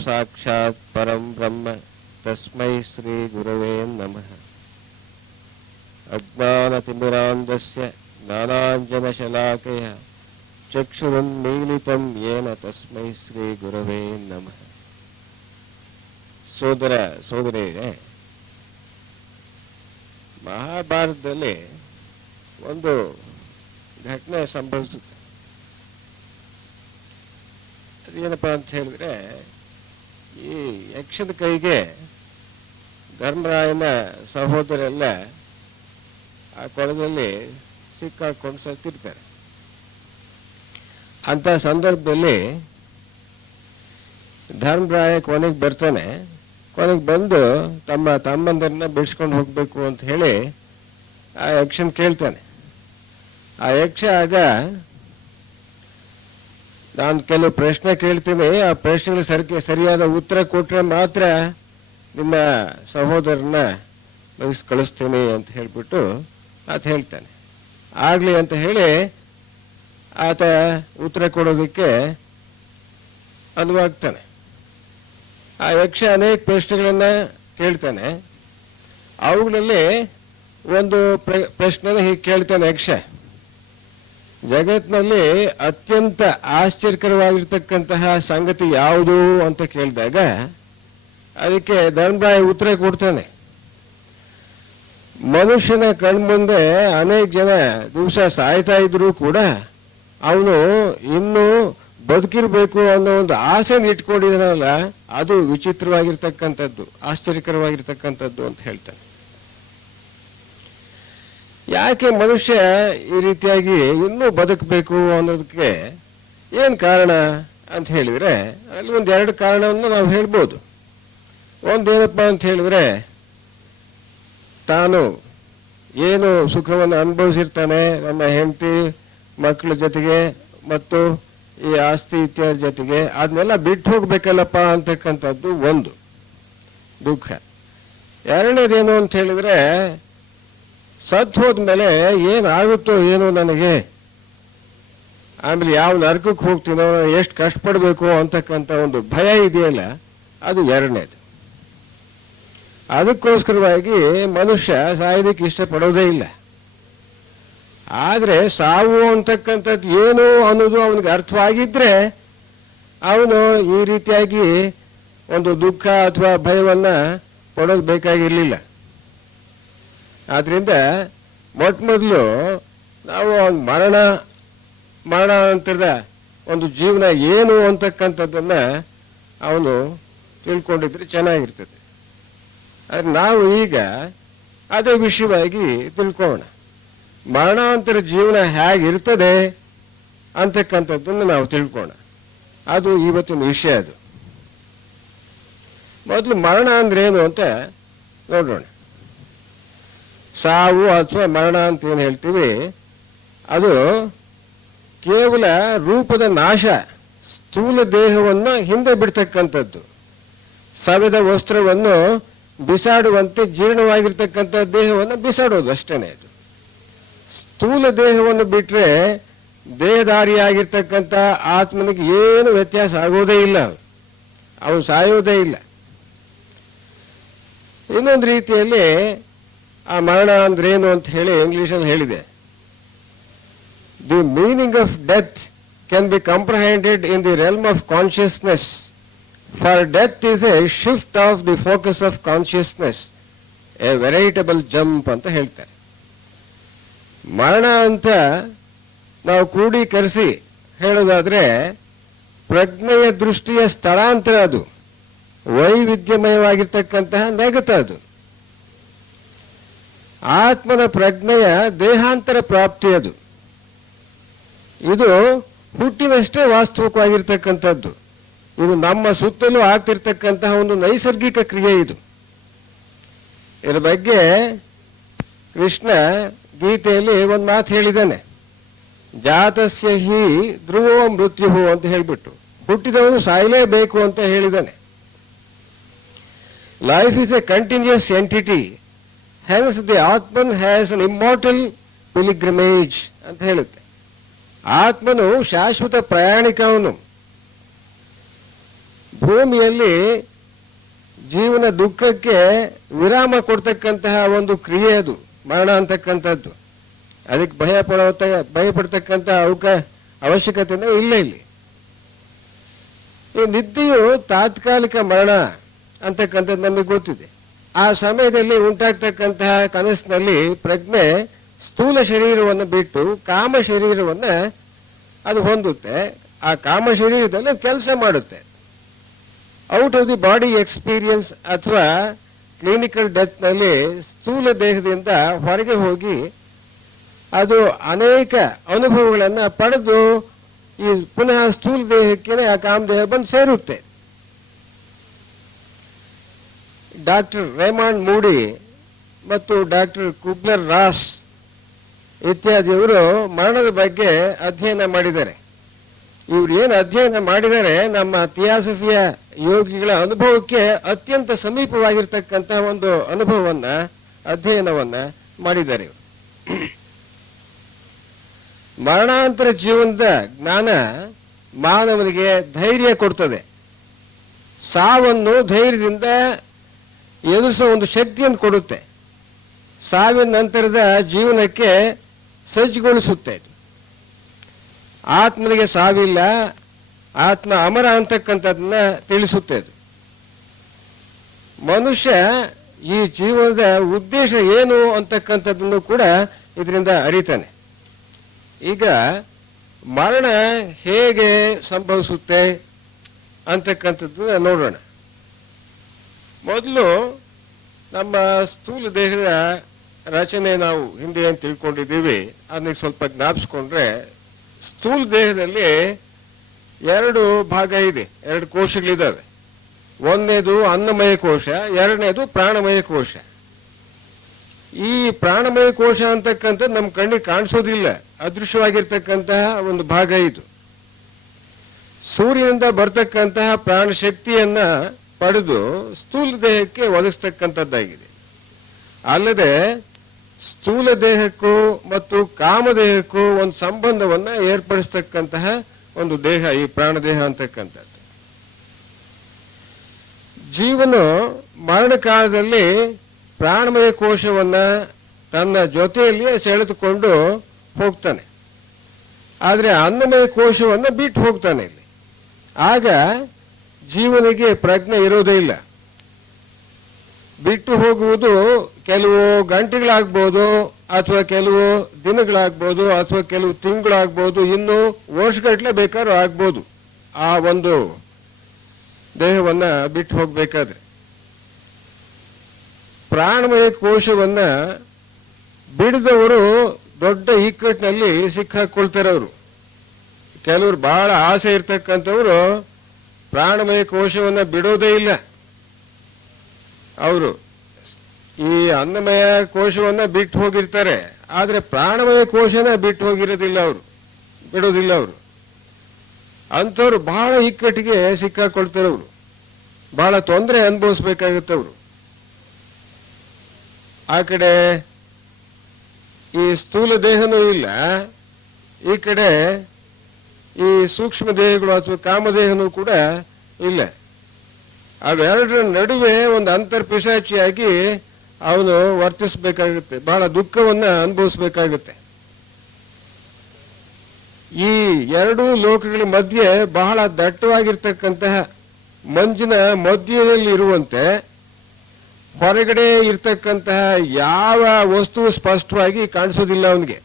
ಸಾಕ್ಷಾತ್ ಪರಂ ಬ್ರಹ್ಮ ತಸ್ಮೈ ಶ್ರೀ ಗುರವೇ ನಮಃ. ಅಜ್ಞಾನತಿಮಿರಾಂಧಸ್ಯ ಜ್ಞಾನಾಂಜನಶಲಾಕಯ ಚಕ್ಷುರುನ್ಮೀಲಿತಂ ಯೇನ ತಸ್ಮೈ ಶ್ರೀ ಗುರವೇ ನಮಃ. ಸೋದರ ಸೋದರಿಯರೇ, ಮಹಾಭಾರತದಲ್ಲಿ ಒಂದು ಘಟನೆ ಸಂಭವಿಸುತ್ತೆ. ಅದೇನಪ್ಪ ಅಂತ ಹೇಳಿದ್ರೆ, ಈ ಯಕ್ಷದ ಕೈಗೆ ಧರ್ಮರಾಯನ ಸಹೋದರೆಲ್ಲ ಆ ಕೊಳದಲ್ಲಿ ಸಿಕ್ಕಾಕೊಂಡು ಸತ್ತಿರ್ತಾರೆ. ಅಂತ ಸಂದರ್ಭದಲ್ಲಿ ಧರ್ಮರಾಯ ಕೊನೆಗೆ ಬರ್ತಾನೆ. ಕೊನೆಗೆ ಬಂದು ತಮ್ಮಂದರನ್ನ ಬಿಡಿಸ್ಕೊಂಡು ಹೋಗ್ಬೇಕು ಅಂತ ಹೇಳಿ ಆ ಯಕ್ಷನ್ ಕೇಳ್ತಾನೆ. ಆ ಯಕ್ಷ ಆಗ, ನಾನು ಕೆಲವು ಪ್ರಶ್ನೆ ಕೇಳ್ತೀನಿ, ಆ ಪ್ರಶ್ನೆಗೆ ಸರಿಯಾದ ಉತ್ತರ ಕೊಟ್ರೆ ಮಾತ್ರ ನಿಮ್ಮ ಸಹೋದರನ ಕಳಿಸ್ತೀನಿ ಅಂತ ಹೇಳ್ಬಿಟ್ಟು ಆತ ಹೇಳ್ತಾನೆ. ಆಗ್ಲಿ ಅಂತ ಹೇಳಿ ಆತ ಉತ್ತರ ಕೊಡೋದಕ್ಕೆ ಅನುವಾಗ್ತಾನೆ. ಆ ಯಕ್ಷ ಅನೇಕ ಪ್ರಶ್ನೆಗಳನ್ನ ಕೇಳ್ತಾನೆ. ಅವುಗಳಲ್ಲಿ ಒಂದು ಪ್ರಶ್ನೆ ಹೀಗೆ ಕೇಳ್ತಾನೆ ಯಕ್ಷ: ಜಗತ್ತಿನಲ್ಲಿ ಅತ್ಯಂತ ಆಶ್ಚರ್ಯಕರವಾಗಿರ್ತಕ್ಕಂತಹ ಸಂಗತಿ ಯಾವುದು ಅಂತ ಕೇಳಿದಾಗ ಅದಕ್ಕೆ ಧರ್ಮರಾಯ ಉತ್ತರ ಕೊಡ್ತಾನೆ: ಮನುಷ್ಯನ ಕಣ್ಮುಂದೆ ಅನೇಕ ಜನ ದಿವಸ ಸಾಯ್ತಾ ಇದ್ರು ಕೂಡ ಅವನು ಇನ್ನೂ ಬದುಕಿರ್ಬೇಕು ಅನ್ನೋ ಒಂದು ಆಸೆ ಇಟ್ಕೊಂಡಿದ್ದಾನಲ್ಲ, ಅದು ವಿಚಿತ್ರವಾಗಿರ್ತಕ್ಕಂಥದ್ದು, ಆಶ್ಚರ್ಯಕರವಾಗಿರ್ತಕ್ಕಂಥದ್ದು ಅಂತ ಹೇಳ್ತಾನೆ. ಯಾಕೆ ಮನುಷ್ಯ ಈ ರೀತಿಯಾಗಿ ಇನ್ನೂ ಬದುಕಬೇಕು ಅನ್ನೋದಕ್ಕೆ ಏನ್ ಕಾರಣ ಅಂತ ಹೇಳಿದ್ರೆ, ಅಲ್ಲಿ ಒಂದೆರಡು ಕಾರಣವನ್ನು ನಾವು ಹೇಳ್ಬೋದು. ಒಂದೇನಪ್ಪ ಅಂತ ಹೇಳಿದ್ರೆ, ತಾನು ಏನು ಸುಖವನ್ನು ಅನುಭವಿಸಿರ್ತಾನೆ ನನ್ನ ಹೆಂಡತಿ ಮಕ್ಕಳ ಜೊತೆಗೆ ಮತ್ತು ಈ ಆಸ್ತಿ ಇತ್ಯಾದಿ ಜೊತೆಗೆ, ಅದನ್ನೆಲ್ಲ ಬಿಟ್ಟು ಹೋಗ್ಬೇಕಲ್ಲಪ್ಪ ಅಂತಕ್ಕಂಥದ್ದು ಒಂದು ದುಃಖ. ಎರಡನೇದೇನು ಅಂತ ಹೇಳಿದ್ರೆ, ಸತ್ತು ಹೋದ್ಮೇಲೆ ಏನಾಗುತ್ತೋ ಏನೋ ನನಗೆ, ಆಮೇಲೆ ಯಾವ ನರಕಕ್ಕೆ ಹೋಗ್ತೀನೋ, ಎಷ್ಟು ಕಷ್ಟಪಡಬೇಕು ಅಂತಕ್ಕಂಥ ಒಂದು ಭಯ ಇದೆಯಲ್ಲ, ಅದು ಎರಡನೇದು. ಅದಕ್ಕೋಸ್ಕರವಾಗಿ ಮನುಷ್ಯ ಸಾಯೋದಕ್ಕೆ ಇಷ್ಟಪಡೋದೇ ಇಲ್ಲ. ಆದ್ರೆ ಸಾವು ಅಂತಕ್ಕಂಥದ್ದು ಏನು ಅನ್ನೋದು ಅವನಿಗೆ ಅರ್ಥವಾಗಿದ್ರೆ ಅವನು ಈ ರೀತಿಯಾಗಿ ಒಂದು ದುಃಖ ಅಥವಾ ಭಯವನ್ನ ಪಡೋದು ಬೇಕಾಗಿರ್ಲಿಲ್ಲ. ಆದ್ರಿಂದ ಮೊದಲು ನಾವು ಮರಣಾನಂತರದ ಒಂದು ಜೀವನ ಏನು ಅಂತಕ್ಕಂಥದ್ದನ್ನ ಅವನು ತಿಳ್ಕೊಂಡಿದ್ರೆ ಚೆನ್ನಾಗಿರ್ತದೆ. ಆದ್ರೆ ನಾವು ಈಗ ಅದೇ ವಿಷಯವಾಗಿ ತಿಳ್ಕೊಳ್ಳೋಣ. ಮರಣಾಂತರ ಜೀವನ ಹೇಗಿರ್ತದೆ ಅಂತಕ್ಕಂಥದ್ದನ್ನು ನಾವು ತಿಳ್ಕೋಣ. ಅದು ಇವತ್ತಿನ ವಿಷಯ. ಅದು ಮೊದಲು ಮರಣ ಅಂದ್ರೆ ಏನು ಅಂತ ನೋಡೋಣ. ಸಾವು ಅಥವಾ ಮರಣ ಅಂತ ಏನು ಹೇಳ್ತೀವಿ, ಅದು ಕೇವಲ ರೂಪದ ನಾಶ, ಸ್ಥೂಲ ದೇಹವನ್ನು ಹಿಂದೆ ಬಿಡ್ತಕ್ಕಂಥದ್ದು. ಸವೆದ ವಸ್ತ್ರವನ್ನು ಬಿಸಾಡುವಂತೆ ಜೀರ್ಣವಾಗಿರ್ತಕ್ಕಂಥ ದೇಹವನ್ನು ಬಿಸಾಡೋದು ಅಷ್ಟೇನೆ. ಅದು ಸ್ಥೂಲ ದೇಹವನ್ನು ಬಿಟ್ರೆ ದೇಹಧಾರಿಯಾಗಿರ್ತಕ್ಕಂಥ ಆತ್ಮನಿಗೆ ಏನು ವ್ಯತ್ಯಾಸ ಆಗೋದೇ ಇಲ್ಲ, ಅವನು ಸಾಯೋದೇ ಇಲ್ಲ. ಇನ್ನೊಂದು ರೀತಿಯಲ್ಲಿ ಆ ಮರಣ ಅಂದ್ರೇನು ಅಂತ ಹೇಳಿ ಇಂಗ್ಲಿಷಲ್ಲಿ ಹೇಳಿದೆ: the meaning of death can be comprehended in the realm of consciousness, for death is a shift of the focus of consciousness, a veritable jump ಅಂತ ಹೇಳ್ತಾರೆ. ಮರಣ ಅಂತ ನಾವು ಕ್ರೋಢೀಕರಿಸಿ ಹೇಳೋದಾದ್ರೆ ಪ್ರಜ್ಞೆಯ ದೃಷ್ಟಿಯ ಸ್ಥಳಾಂತರ, ಅದು ವೈವಿಧ್ಯಮಯವಾಗಿರ್ತಕ್ಕಂತಹ ನೆಗತ. ಅದು ಆತ್ಮನ ಪ್ರಜ್ಞೆಯ ದೇಹಾಂತರ ಪ್ರಾಪ್ತಿ. ಅದು ಇದು ಹುಟ್ಟಿನಷ್ಟೇ ವಾಸ್ತವಿಕವಾಗಿರ್ತಕ್ಕಂಥದ್ದು. ಇದು ನಮ್ಮ ಸುತ್ತಲೂ ಆಗ್ತಿರ್ತಕ್ಕಂತಹ ಒಂದು ನೈಸರ್ಗಿಕ ಕ್ರಿಯೆ. ಇದು ಇದರ ಬಗ್ಗೆ ಕೃಷ್ಣ ಗೀತೆಯಲ್ಲಿ ಒಂದು ಮಾತು ಹೇಳಿದ್ದಾನೆ: ಜಾತಸ್ಯ ಹಿ ಧ್ರುವೋ ಮೃತ್ಯು ಅಂತ ಹೇಳ್ಬಿಟ್ಟು, ಹುಟ್ಟಿದವನು ಸಾಯಲೇಬೇಕು ಅಂತ ಹೇಳಿದ್ದಾನೆ. Life is a continuous entity, hence the atman has an immortal pilgrimage ಅಂತ ಹೇಳುತ್ತೆ. ಆತ್ಮನು ಶಾಶ್ವತ ಪ್ರಯಾಣಿಕ. ಅವನು ಭೂಮಿಯಲ್ಲಿ ಜೀವನ ದುಃಖಕ್ಕೆ ವಿರಾಮ ಕೊಡ್ತಕ್ಕಂತಹ ಒಂದು ಕ್ರಿಯೆ ಅದು ಮರಣ ಅಂತಕ್ಕಂಥದ್ದು. ಅದಕ್ಕೆ ಭಯಪಡ್ತಕ್ಕಂಥ ಅವಶ್ಯಕತೆನೂ ಇಲ್ಲ ಇಲ್ಲಿ. ಈ ನಿದ್ದೆಯು ತಾತ್ಕಾಲಿಕ ಮರಣ ಅಂತಕ್ಕಂಥದ್ದು ನಮಗೆ ಗೊತ್ತಿದೆ. ಆ ಸಮಯದಲ್ಲಿ ಉಂಟಾಗ್ತಕ್ಕಂತಹ ಕನಸಿನಲ್ಲಿ ಪ್ರಜ್ಞೆ ಸ್ಥೂಲ ಶರೀರವನ್ನು ಬಿಟ್ಟು ಕಾಮ ಶರೀರವನ್ನ ಅದು ಹೊಂದುತ್ತೆ. ಆ ಕಾಮ ಶರೀರದಲ್ಲಿ ಕೆಲಸ ಮಾಡುತ್ತೆ. Out of the body experience ಅಥವಾ ಕ್ಲಿನಿಕಲ್ ಡೆತ್ ನಲ್ಲಿ ಸ್ಥೂಲ ದೇಹದಿಂದ ಹೊರಗೆ ಹೋಗಿ ಅದು ಅನೇಕ ಅನುಭವಗಳನ್ನು ಪಡೆದು ಈ ಪುನಃ ಸ್ಥೂಲ ದೇಹಕ್ಕೆ ಆ ಕಾಮದೇಹ ಬಂದು ಸೇರುತ್ತೆ. ಡಾಕ್ಟರ್ ರೇಮಾಂಡ್ ಮೂಡಿ ಮತ್ತು ಡಾಕ್ಟರ್ ಕುಬ್ಲರ್ ರಾಸ್ ಇತ್ಯಾದಿಯವರು ಮರಣದ ಬಗ್ಗೆ ಅಧ್ಯಯನ ಮಾಡಿದ್ದಾರೆ. ಇವ್ರು ಏನು ಅಧ್ಯಯನ ಮಾಡಿದರೆ ನಮ್ಮ ಥಿಯಾಸಫಿಯ ಯೋಗಿಗಳ ಅನುಭವಕ್ಕೆ ಅತ್ಯಂತ ಸಮೀಪವಾಗಿರ್ತಕ್ಕಂತಹ ಒಂದು ಅಧ್ಯಯನವನ್ನ ಮಾಡಿದ್ದಾರೆ. ಮರಣಾಂತರ ಜೀವನದ ಜ್ಞಾನ ಮಾನವನಿಗೆ ಧೈರ್ಯ ಕೊಡ್ತದೆ. ಸಾವನ್ನು ಧೈರ್ಯದಿಂದ ಎದುರಿಸುವ ಒಂದು ಶಕ್ತಿಯನ್ನು ಕೊಡುತ್ತೆ. ಸಾವಿನ ನಂತರದ ಜೀವನಕ್ಕೆ ಸಜ್ಜುಗೊಳಿಸುತ್ತೆ. ಆತ್ಮನಿಗೆ ಸಾವಿಲ್ಲ, ಆತ್ಮ ಅಮರ ಅಂತಕ್ಕಂಥದ್ದನ್ನ ತಿಳಿಸುತ್ತೆ. ಮನುಷ್ಯ ಈ ಜೀವನದ ಉದ್ದೇಶ ಏನು ಅಂತಕ್ಕಂಥದ್ದನ್ನು ಕೂಡ ಇದರಿಂದ ಅರಿತಾನೆ. ಈಗ ಮರಣ ಹೇಗೆ ಸಂಭವಿಸುತ್ತೆ ಅಂತಕ್ಕಂಥದ್ದನ್ನ ನೋಡೋಣ. ಮೊದಲು ನಮ್ಮ ಸ್ಥೂಲ ದೇಹದ ರಚನೆ ನಾವು ಹಿಂದೆ ಏನು ತಿಳ್ಕೊಂಡಿದ್ದೀವಿ ಅದನ್ನ ಸ್ವಲ್ಪ ಜ್ಞಾಪಿಸ್ಕೊಂಡ್ರೆ, ಸ್ಥೂಲ ದೇಹದಲ್ಲಿ ಎರಡು ಭಾಗ ಇದೆ, ಎರಡು ಕೋಶಗಳಿದ್ದಾವೆ. ಒಂದನೇದು ಅನ್ನಮಯ ಕೋಶ, ಎರಡನೇದು ಪ್ರಾಣಮಯ ಕೋಶ. ಈ ಪ್ರಾಣಮಯ ಕೋಶ ಅಂತಕ್ಕಂಥದ್ದು ನಮ್ಮ ಕಣ್ಣಿಗೆ ಕಾಣಿಸೋದಿಲ್ಲ, ಅದೃಶ್ಯವಾಗಿರ್ತಕ್ಕಂತಹ ಒಂದು ಭಾಗ ಇದು. ಸೂರ್ಯನಿಂದ ಬರ್ತಕ್ಕಂತಹ ಪ್ರಾಣ ಶಕ್ತಿಯನ್ನ ಪಡೆದು ಸ್ಥೂಲ ದೇಹಕ್ಕೆ ಒದಗಿಸ್ತಕ್ಕಂಥದ್ದಾಗಿದೆ. ಅಲ್ಲದೆ ಸ್ಥೂಲ ದೇಹಕ್ಕೂ ಮತ್ತು ಕಾಮದೇಹಕ್ಕೂ ಒಂದು ಸಂಬಂಧವನ್ನ ಏರ್ಪಡಿಸ್ತಕ್ಕಂತಹ ಒಂದು ದೇಹ ಈ ಪ್ರಾಣದೇಹ ಅಂತಕ್ಕಂಥದ್ದು. ಜೀವನ ಮರಣ ಕಾಲದಲ್ಲಿ ಪ್ರಾಣಮಯ ಕೋಶವನ್ನ ತನ್ನ ಜೊತೆಯಲ್ಲಿ ಸೆಳೆದುಕೊಂಡು ಹೋಗ್ತಾನೆ, ಆದ್ರೆ ಅನ್ನಮಯ ಕೋಶವನ್ನ ಬಿಟ್ಟು ಹೋಗ್ತಾನೆ ಇಲ್ಲಿ. ಆಗ ಜೀವನಿಗೆ ಪ್ರಜ್ಞೆ ಇರೋದೇ ಇಲ್ಲ. ಬಿಟ್ಟು ಹೋಗುವುದು ಕೆಲವು ಗಂಟೆಗಳಾಗ್ಬೋದು, ಅಥವಾ ಕೆಲವು ದಿನಗಳಾಗ್ಬೋದು, ಅಥವಾ ಕೆಲವು ತಿಂಗಳಾಗ್ಬೋದು, ಇನ್ನು ವರ್ಷಗಟ್ಟಲೆ ಬೇಕಾದ್ರೂ ಆಗ್ಬೋದು ಆ ಒಂದು ದೇಹವನ್ನ ಬಿಟ್ಟು ಹೋಗ್ಬೇಕಾದ್ರೆ. ಪ್ರಾಣಮಯ ಕೋಶವನ್ನ ಬಿಡದವರು ದೊಡ್ಡ ಇಕ್ಕಟ್ಟಿನಲ್ಲಿ ಸಿಕ್ಕಾಕೊಳ್ತಾರೆ. ಅವರು ಕೆಲವರು ಬಹಳ ಆಸೆ ಇರ್ತಕ್ಕಂಥವ್ರು ಪ್ರಾಣಮಯ ಕೋಶವನ್ನ ಬಿಡೋದೇ ಇಲ್ಲ. ಅವರು ಈ ಅನ್ನಮಯ ಕೋಶವನ್ನ ಬಿಟ್ಟು ಹೋಗಿರ್ತಾರೆ, ಆದ್ರೆ ಪ್ರಾಣಮಯ ಕೋಶನ ಬಿಟ್ಟು ಹೋಗಿರೋದಿಲ್ಲ, ಅವರು ಬಿಡೋದಿಲ್ಲ. ಅವರು ಅಂಥವ್ರು ಬಹಳ ಇಕ್ಕಟ್ಟಿಗೆ ಸಿಕ್ಕಾಕೊಳ್ತಾರೆ. ಅವರು ಬಹಳ ತೊಂದರೆ ಅನುಭವಿಸ್ಬೇಕಾಗುತ್ತೆ. ಅವರು ಆ ಕಡೆ ಈ ಸ್ಥೂಲ ದೇಹನೂ ಇಲ್ಲ, ಈ ಕಡೆ ಈ ಸೂಕ್ಷ್ಮ ದೇಹಗಳು ಅಥವಾ ಕಾಮದೇಹನೂ ಕೂಡ ಇಲ್ಲ. ಅವೆರಡರ ನಡುವೆ ಒಂದು ಅಂತರ್ಪಿಶಾಚಿಯಾಗಿ ಅವನು ವರ್ತಿಸಬೇಕಾಗುತ್ತೆ, ಬಹಳ ದುಃಖವನ್ನ ಅನುಭವಿಸಬೇಕಾಗುತ್ತೆ. ಈ ಎರಡೂ ಲೋಕಗಳ ಮಧ್ಯೆ ಬಹಳ ದಟ್ಟವಾಗಿರ್ತಕ್ಕಂತಹ ಮಂಜಿನ ಮಧ್ಯದಲ್ಲಿ ಇರುವಂತೆ ಹೊರಗಡೆ ಇರ್ತಕ್ಕಂತಹ ಯಾವ ವಸ್ತು ಸ್ಪಷ್ಟವಾಗಿ ಕಾಣಿಸೋದಿಲ್ಲ. ಅವನಿಗೆ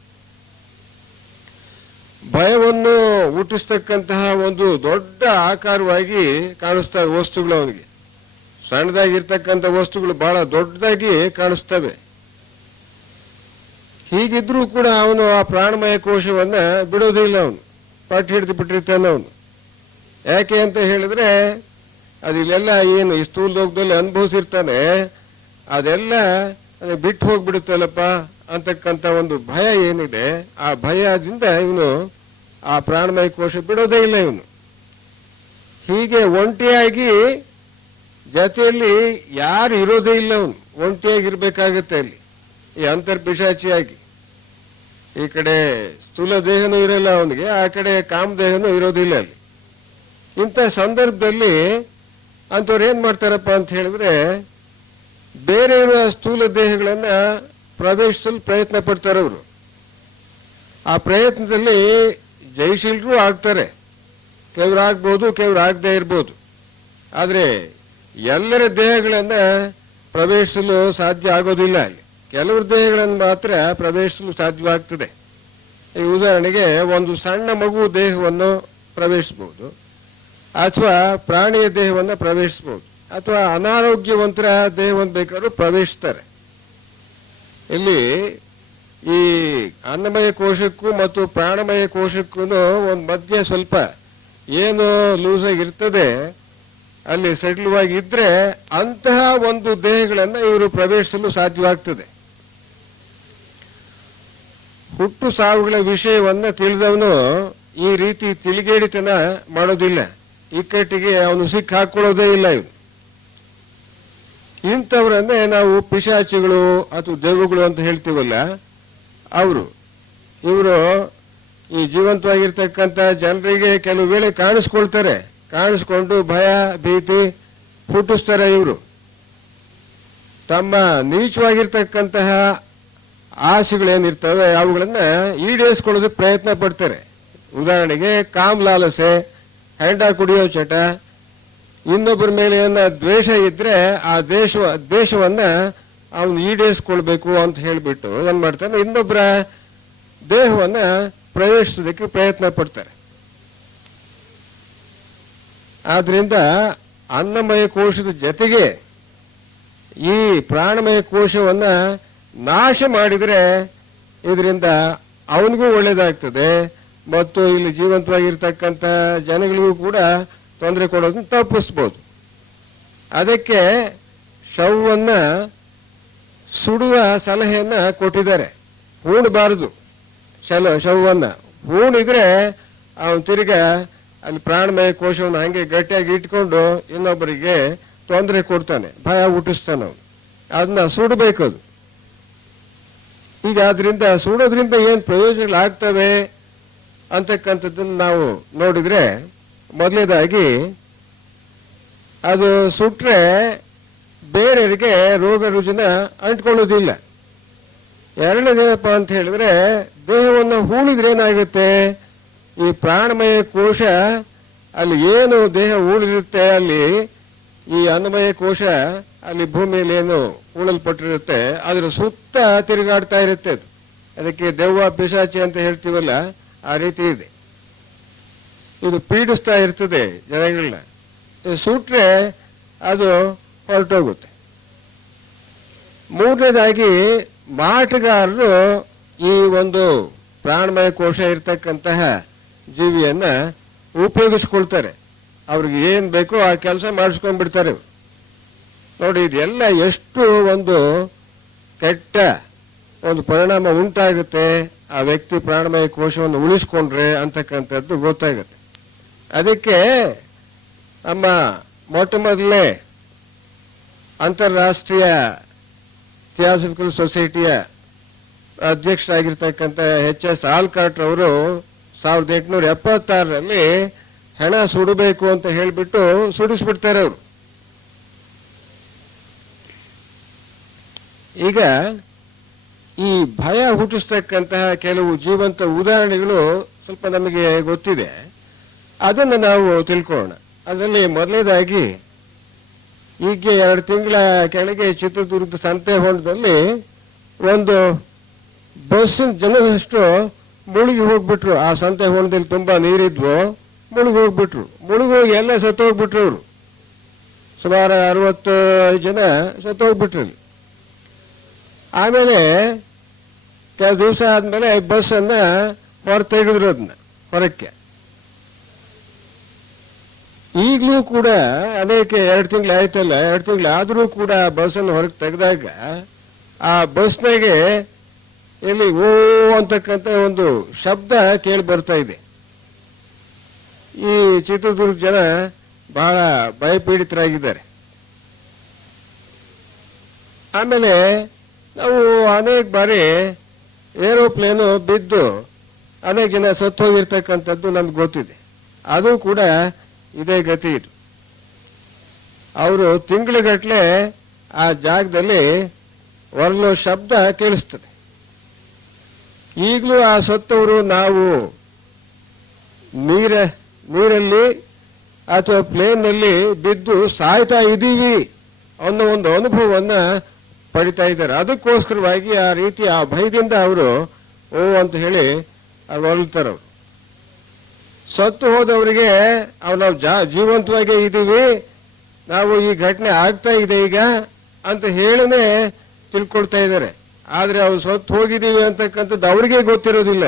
ಭಯವನ್ನು ಹುಟ್ಟಿಸ್ತಕ್ಕಂತಹ ಒಂದು ದೊಡ್ಡ ಆಕಾರವಾಗಿ ಕಾಣಿಸ್ತವೆ ವಸ್ತುಗಳು. ಅವನಿಗೆ ಸಣ್ಣದಾಗಿರ್ತಕ್ಕಂಥ ವಸ್ತುಗಳು ಬಹಳ ದೊಡ್ಡದಾಗಿ ಕಾಣಿಸ್ತವೆ. ಹೀಗಿದ್ರೂ ಕೂಡ ಅವನು ಆ ಪ್ರಾಣಮಯ ಕೋಶವನ್ನ ಬಿಡೋದಿಲ್ಲ. ಅವನು ಪಟ್ಟು ಹಿಡಿದು ಬಿಟ್ಟಿರ್ತಾನೆ. ಅವನು ಯಾಕೆ ಅಂತ ಹೇಳಿದ್ರೆ, ಅದಿಲ್ಲೆಲ್ಲ ಏನು ಈ ಸ್ಥೂಲ ಲೋಕದಲ್ಲಿ ಅನುಭವಿಸಿರ್ತಾನೆ ಅದೆಲ್ಲ ಬಿಟ್ಟು ಹೋಗ್ಬಿಡುತ್ತಲ್ಲಪ್ಪ ಅಂತಕ್ಕಂಥ ಒಂದು ಭಯ ಏನಿದೆ, ಆ ಭಯದಿಂದ ಇವನು ಆ ಪ್ರಾಣಮಯ ಕೋಶ ಬಿಡೋದೇ ಇಲ್ಲ. ಇವನು ಹೀಗೆ ಒಂಟಿಯಾಗಿ, ಜೊತೆಯಲ್ಲಿ ಯಾರು ಇರೋದೇ ಇಲ್ಲ. ಅವನು ಒಂಟಿಯಾಗಿರ್ಬೇಕಾಗತ್ತೆ ಅಲ್ಲಿ, ಈ ಅಂತರ್ಪಿಶಾಚಿಯಾಗಿ. ಈ ಕಡೆ ಸ್ಥೂಲ ದೇಹನೂ ಇರಲ್ಲ ಅವನಿಗೆ, ಆ ಕಡೆ ಕಾಮದೇಹನೂ ಇರೋದಿಲ್ಲ ಅಲ್ಲಿ. ಇಂಥ ಸಂದರ್ಭದಲ್ಲಿ ಅಂಥವ್ರು ಏನ್ ಮಾಡ್ತಾರಪ್ಪ ಅಂತ ಹೇಳಿದ್ರೆ ಬೇರೆಯವರ ಸ್ಥೂಲ ದೇಹಗಳನ್ನ ಪ್ರವೇಶಿಸಲು ಪ್ರಯತ್ನ ಪಡ್ತಾರೆ ಅವರು. ಆ ಪ್ರಯತ್ನದಲ್ಲಿ ಜಯಶೀಲರು ಆಗ್ತಾರೆ, ಕೆಲವರು ಆಗ್ಬೋದು, ಕೆಲವರು ಆಗದೆ ಇರ್ಬೋದು. ಆದರೆ ಎಲ್ಲರ ದೇಹಗಳನ್ನ ಪ್ರವೇಶಿಸಲು ಸಾಧ್ಯ ಆಗೋದಿಲ್ಲ. ಅಲ್ಲಿ ಕೆಲವ್ರ ದೇಹಗಳನ್ನು ಮಾತ್ರ ಪ್ರವೇಶಿಸಲು ಸಾಧ್ಯವಾಗ್ತದೆ. ಈ ಉದಾಹರಣೆಗೆ ಒಂದು ಸಣ್ಣ ಮಗು ದೇಹವನ್ನು ಪ್ರವೇಶಿಸಬಹುದು, ಅಥವಾ ಪ್ರಾಣಿಯ ದೇಹವನ್ನು ಪ್ರವೇಶಿಸಬಹುದು, ಅಥವಾ ಅನಾರೋಗ್ಯವಂತರ ದೇಹವನ್ನು ಬೇಕಾದ್ರೂ ಪ್ರವೇಶಿಸ್ತಾರೆ. ಇಲ್ಲಿ ಈ ಅನ್ನಮಯ ಕೋಶಕ್ಕೂ ಮತ್ತು ಪ್ರಾಣಮಯ ಕೋಶಕ್ಕೂ ಒಂದು ಮಧ್ಯೆ ಸ್ವಲ್ಪ ಏನು ಲೂಸ್ ಆಗಿರ್ತದೆ, ಅಲ್ಲಿ ಸಡಿಲವಾಗಿ ಇದ್ರೆ ಅಂತಹ ಒಂದು ದೇಹಗಳನ್ನು ಇವರು ಪ್ರವೇಶಿಸಲು ಸಾಧ್ಯವಾಗ್ತದೆ. ಹುಟ್ಟು ಸಾವುಗಳ ವಿಷಯವನ್ನ ತಿಳಿದವನು ಈ ರೀತಿ ತಿಳಿಗೇಡಿತನ ಮಾಡೋದಿಲ್ಲ, ಇಕ್ಕಟ್ಟಿಗೆ ಅವನು ಸಿಕ್ಕ ಹಾಕೊಳ್ಳೋದೇ ಇಲ್ಲ. ಇವು ಇಂಥವ್ರನ್ನೇ ನಾವು ಪಿಶಾಚಿಗಳು ಅಥವಾ ದೆವ್ವಗಳು ಅಂತ ಹೇಳ್ತೀವಲ್ಲ, ಇವರು ಈ ಜೀವಂತವಾಗಿರ್ತಕ್ಕಂಥ ಜನರಿಗೆ ಕೆಲವು ವೇಳೆ ಕಾಣಿಸ್ಕೊಳ್ತಾರೆ, ಕಾಣಿಸ್ಕೊಂಡು ಭಯ ಭೀತಿ ಹುಟ್ಟಿಸ್ತಾರೆ. ಇವರು ತಮ್ಮ ನೀಚವಾಗಿರ್ತಕ್ಕಂತಹ ಆಸೆಗಳೇನಿರ್ತವೆ ಅವುಗಳನ್ನ ಈಡೇರಿಸ್ಕೊಳ್ಳೋದಕ್ಕೆ ಪ್ರಯತ್ನ ಪಡ್ತಾರೆ. ಉದಾಹರಣೆಗೆ ಕಾಮಲಾಲಸೆ, ಹೆಂಡ ಕುಡಿಯೋ ಚಟ, ಇನ್ನೊಬ್ಬರ ಮೇಲೆ ಏನ ದ್ವೇಷ ಇದ್ರೆ ಆ ದ್ವೇಷವನ್ನ ಅವನು ಈಡೇರಿಸ್ಕೊಳ್ಬೇಕು ಅಂತ ಹೇಳಿಬಿಟ್ಟು ಏನ್ ಮಾಡ್ತಾನೆ, ಇನ್ನೊಬ್ಬರ ದೇಹವನ್ನ ಪ್ರವೇಶಿಸೋದಕ್ಕೆ ಪ್ರಯತ್ನ ಪಡ್ತಾರೆ. ಆದ್ರಿಂದ ಅನ್ನಮಯ ಕೋಶದ ಜೊತೆಗೆ ಈ ಪ್ರಾಣಮಯ ಕೋಶವನ್ನ ನಾಶ ಮಾಡಿದ್ರೆ ಇದರಿಂದ ಅವನಿಗೂ ಒಳ್ಳೇದಾಗ್ತದೆ ಮತ್ತು ಇಲ್ಲಿ ಜೀವಂತವಾಗಿರ್ತಕ್ಕಂಥ ಜನಗಳಿಗೂ ಕೂಡ ತೊಂದರೆ ಕೊಡೋದನ್ನ ತಪ್ಪಿಸ್ಬೋದು. ಅದಕ್ಕೆ ಶವವನ್ನ ಸುಡುವ ಸಲಹೆಯನ್ನ ಕೊಟ್ಟಿದ್ದಾರೆ. ಹೂಣಬಾರದು ಶವವನ್ನ. ಹೂಣಿದ್ರೆ ಅವನು ತಿರ್ಗಾ ಅಲ್ಲಿ ಪ್ರಾಣಮಯ ಕೋಶವನ್ನು ಹಂಗೆ ಗಟ್ಟಿಯಾಗಿ ಇಟ್ಕೊಂಡು ಇನ್ನೊಬ್ಬರಿಗೆ ತೊಂದರೆ ಕೊಡ್ತಾನೆ, ಭಯ ಹುಟ್ಟಿಸ್ತಾನೆ ಅವನು. ಅದನ್ನ ಸುಡಬೇಕು. ಅದು ಈಗ ಅದರಿಂದ ಸುಡೋದ್ರಿಂದ ಏನ್ ಪ್ರಯೋಜನಗಳಾಗ್ತವೆ ಅಂತಕ್ಕಂಥದ್ದನ್ನು ನಾವು ನೋಡಿದ್ರೆ, ಮೊದಲನೇದಾಗಿ ಅದು ಸುಟ್ರೆ ಬೇರೆಯವರಿಗೆ ರೋಗ ರುಜಿನ ಅಂಟ್ಕೊಳ್ಳೋದಿಲ್ಲ. ಎರಡನೇದೇನಪ್ಪ ಅಂತ ಹೇಳಿದ್ರೆ, ದೇಹವನ್ನು ಹೂಳಿದ್ರೆ ಏನಾಗುತ್ತೆ, ಈ ಪ್ರಾಣಮಯ ಕೋಶ ಅಲ್ಲಿ ಏನು ದೇಹ ಹೂಳಿರುತ್ತೆ, ಅಲ್ಲಿ ಈ ಅನ್ನಮಯ ಕೋಶ ಅಲ್ಲಿ ಭೂಮಿಯಲ್ಲಿ ಏನು ಹೂಳಲ್ಪಟ್ಟಿರುತ್ತೆ ಅದರ ಸುತ್ತ ತಿರುಗಾಡ್ತಾ ಇರುತ್ತೆ. ಅದು ಅದಕ್ಕೆ ದೆವ್ವ ಪಿಶಾಚಿ ಅಂತ ಹೇಳ್ತೀವಲ್ಲ, ಆ ರೀತಿ ಇದೆ. ಇದು ಪೀಡಿಸ್ತಾ ಇರ್ತದೆ ಜನಗಳನ್ನ. ಸುಟ್ರೆ ಅದು ಹೊರಟೋಗುತ್ತೆ. ಮೂರನೇದಾಗಿ ಮಾಟಗಾರರು ಈ ಒಂದು ಪ್ರಾಣಮಯ ಕೋಶ ಇರ್ತಕ್ಕಂತಹ ಜೀವಿಯನ್ನ ಉಪಯೋಗಿಸ್ಕೊಳ್ತಾರೆ. ಅವ್ರಿಗೆ ಏನ್ ಬೇಕೋ ಆ ಕೆಲಸ ಮಾಡಿಸ್ಕೊಂಡ್ಬಿಡ್ತಾರೆ. ನೋಡಿ, ಇದೆಲ್ಲ ಎಷ್ಟು ಒಂದು ಕೆಟ್ಟ ಒಂದು ಪರಿಣಾಮ ಉಂಟಾಗುತ್ತೆ ಆ ವ್ಯಕ್ತಿ ಪ್ರಾಣಮಯ ಕೋಶವನ್ನು ಉಳಿಸ್ಕೊಂಡ್ರೆ ಅಂತಕ್ಕಂಥದ್ದು ಗೊತ್ತಾಗುತ್ತೆ. ಅದಕ್ಕೆ ನಮ್ಮ ಮೊಟ್ಟ ಮೊದಲೇ ಅಂತಾರಾಷ್ಟ್ರೀಯ ಥಿಯಾಸಫಿಕಲ್ ಸೊಸೈಟಿಯ ಅಧ್ಯಕ್ಷರಾಗಿರ್ತಕ್ಕಂಥ HS ಆಲ್ಕಾಟ್ ಅವರು 1876ರಲ್ಲಿ ಹೆಣ ಸುಡಬೇಕು ಅಂತ ಹೇಳಿಬಿಟ್ಟು ಸುಡಿಸ್ಬಿಡ್ತಾರೆ ಅವರು. ಈಗ ಈ ಭಯ ಹುಟ್ಟಿಸ್ತಕ್ಕಂತಹ ಕೆಲವು ಜೀವಂತ ಉದಾಹರಣೆಗಳು ಸ್ವಲ್ಪ ನಮಗೆ ಗೊತ್ತಿದೆ, ಅದನ್ನು ನಾವು ತಿಳ್ಕೊಳ್ಳೋಣ. ಅದರಲ್ಲಿ ಮೊದಲನೇದಾಗಿ ಈಗ 2 ತಿಂಗಳ ಕೆಳಗೆ ಚಿತ್ರದುರ್ಗದ ಸಂತೆ ಹೊಂಡದಲ್ಲಿ ಒಂದು ಬಸ್ಸಿನ ಜನದಷ್ಟು ಮುಳುಗಿ ಹೋಗ್ಬಿಟ್ರು. ಆ ಸಂತೆ ಹೊಂಡದಲ್ಲಿ ತುಂಬಾ ನೀರಿದ್ವು, ಮುಳುಗಿ ಹೋಗ್ಬಿಟ್ರು. ಮುಳುಗೋಗಿ ಎಲ್ಲ ಸತ್ತೋಗ್ಬಿಟ್ರು ಅವರು. ಸುಮಾರು 65 ಜನ ಸತ್ತೋಗ್ಬಿಟ್ರು. ಆಮೇಲೆ ಕೆಲವು ದಿವಸ ಆದ್ಮೇಲೆ ಬಸ್ ಅನ್ನ ಹೊರ ತೆಗೆದ್ರು, ಅದನ್ನ ಹೊರಕ್ಕೆ. ಈಗಲೂ ಕೂಡ ಅನೇಕ 2 ತಿಂಗಳು ಆಯ್ತಲ್ಲ, 2 ತಿಂಗಳು ಆದ್ರೂ ಕೂಡ ಬಸ್ ಅನ್ನು ಹೊರಗೆ ತೆಗೆದಾಗ ಆ ಬಸ್ನಾಗೆ ಇಲ್ಲಿ ಓ ಅಂತಕ್ಕಂಥ ಒಂದು ಶಬ್ದ ಕೇಳಿ ಬರ್ತಾ ಇದೆ. ಈ ಚಿತ್ರದುರ್ಗ ಜನ ಬಹಳ ಭಯಪೀಡಿತರಾಗಿದ್ದಾರೆ. ಆಮೇಲೆ ನಾವು ಅನೇಕ ಬಾರಿ ಏರೋಪ್ಲೇನು ಬಿದ್ದು ಅನೇಕ ಜನ ಸತ್ತು ಹೋಗಿರ್ತಕ್ಕಂಥದ್ದು ನಮ್ಗೆ ಗೊತ್ತಿದೆ. ಅದು ಕೂಡ ಇದೇ ಗತಿ ಇದು. ಅವರು ತಿಂಗಳುಗಟ್ಟಲೆ ಆ ಜಾಗದಲ್ಲಿ ಹೊರಲೋ ಶಬ್ದ ಕೇಳಿಸ್ತದೆ. ಈಗಲೂ ಆ ಸತ್ತವರು ನಾವು ನೀರಲ್ಲಿ ಅಥವಾ ಪ್ಲೇನ್ನಲ್ಲಿ ಬಿದ್ದು ಸಾಯ್ತಾ ಇದ್ದೀವಿ ಅನ್ನೋ ಒಂದು ಅನುಭವವನ್ನ ಪಡಿತಾ ಇದ್ದಾರೆ. ಅದಕ್ಕೋಸ್ಕರವಾಗಿ ಆ ರೀತಿ ಆ ಭಯದಿಂದ ಅವರು ಓ ಅಂತ ಹೇಳಿ ಹೊರಳ್ತಾರೆ. ಸತ್ತು ಹೋದವರಿಗೆ ನಾವು ಜೀವಂತವಾಗಿ ಇದ್ದೀವಿ, ನಾವು ಈ ಘಟನೆ ಆಗ್ತಾ ಇದೆ ಈಗ ಅಂತ ಹೇಳಿನೇ ತಿಳ್ಕೊಳ್ತಾ ಇದ್ದಾರೆ. ಆದ್ರೆ ಅವ್ರು ಸತ್ತು ಹೋಗಿದ್ದೀವಿ ಅಂತಕ್ಕಂಥದ್ದು ಅವ್ರಿಗೆ ಗೊತ್ತಿರೋದಿಲ್ಲ.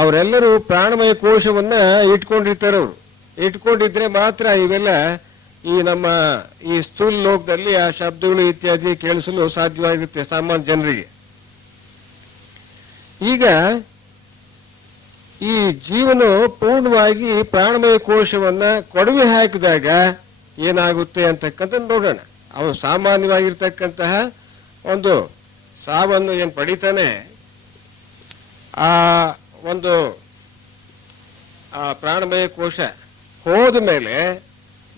ಅವರೆಲ್ಲರೂ ಪ್ರಾಣಮಯ ಕೋಶವನ್ನ ಇಟ್ಕೊಂಡಿರ್ತಾರೆ. ಅವರು ಇಟ್ಕೊಂಡಿದ್ರೆ ಮಾತ್ರ ಇವೆಲ್ಲ ಈ ನಮ್ಮ ಈ ಸ್ಥೂಲ ಲೋಕದಲ್ಲಿ ಆ ಶಬ್ದಗಳು ಇತ್ಯಾದಿ ಕೇಳಿಸಲು ಸಾಧ್ಯವಾಗುತ್ತೆ ಸಾಮಾನ್ಯ ಜನರಿಗೆ. ಈಗ ಈ ಜೀವನ ಪೂರ್ಣವಾಗಿ ಪ್ರಾಣಮಯ ಕೋಶವನ್ನ ಕೊಡವಿ ಹಾಕಿದಾಗ ಏನಾಗುತ್ತೆ ಅಂತಕ್ಕಂಥದ್ದು ನೋಡೋಣ. ಅವನು ಸಾಮಾನ್ಯವಾಗಿರ್ತಕ್ಕಂತಹ ಒಂದು ಸಾವನ್ನು ಏನು ಪಡಿತಾನೆ, ಆ ಒಂದು ಆ ಪ್ರಾಣಮಯ ಕೋಶ ಹೋದ ಮೇಲೆ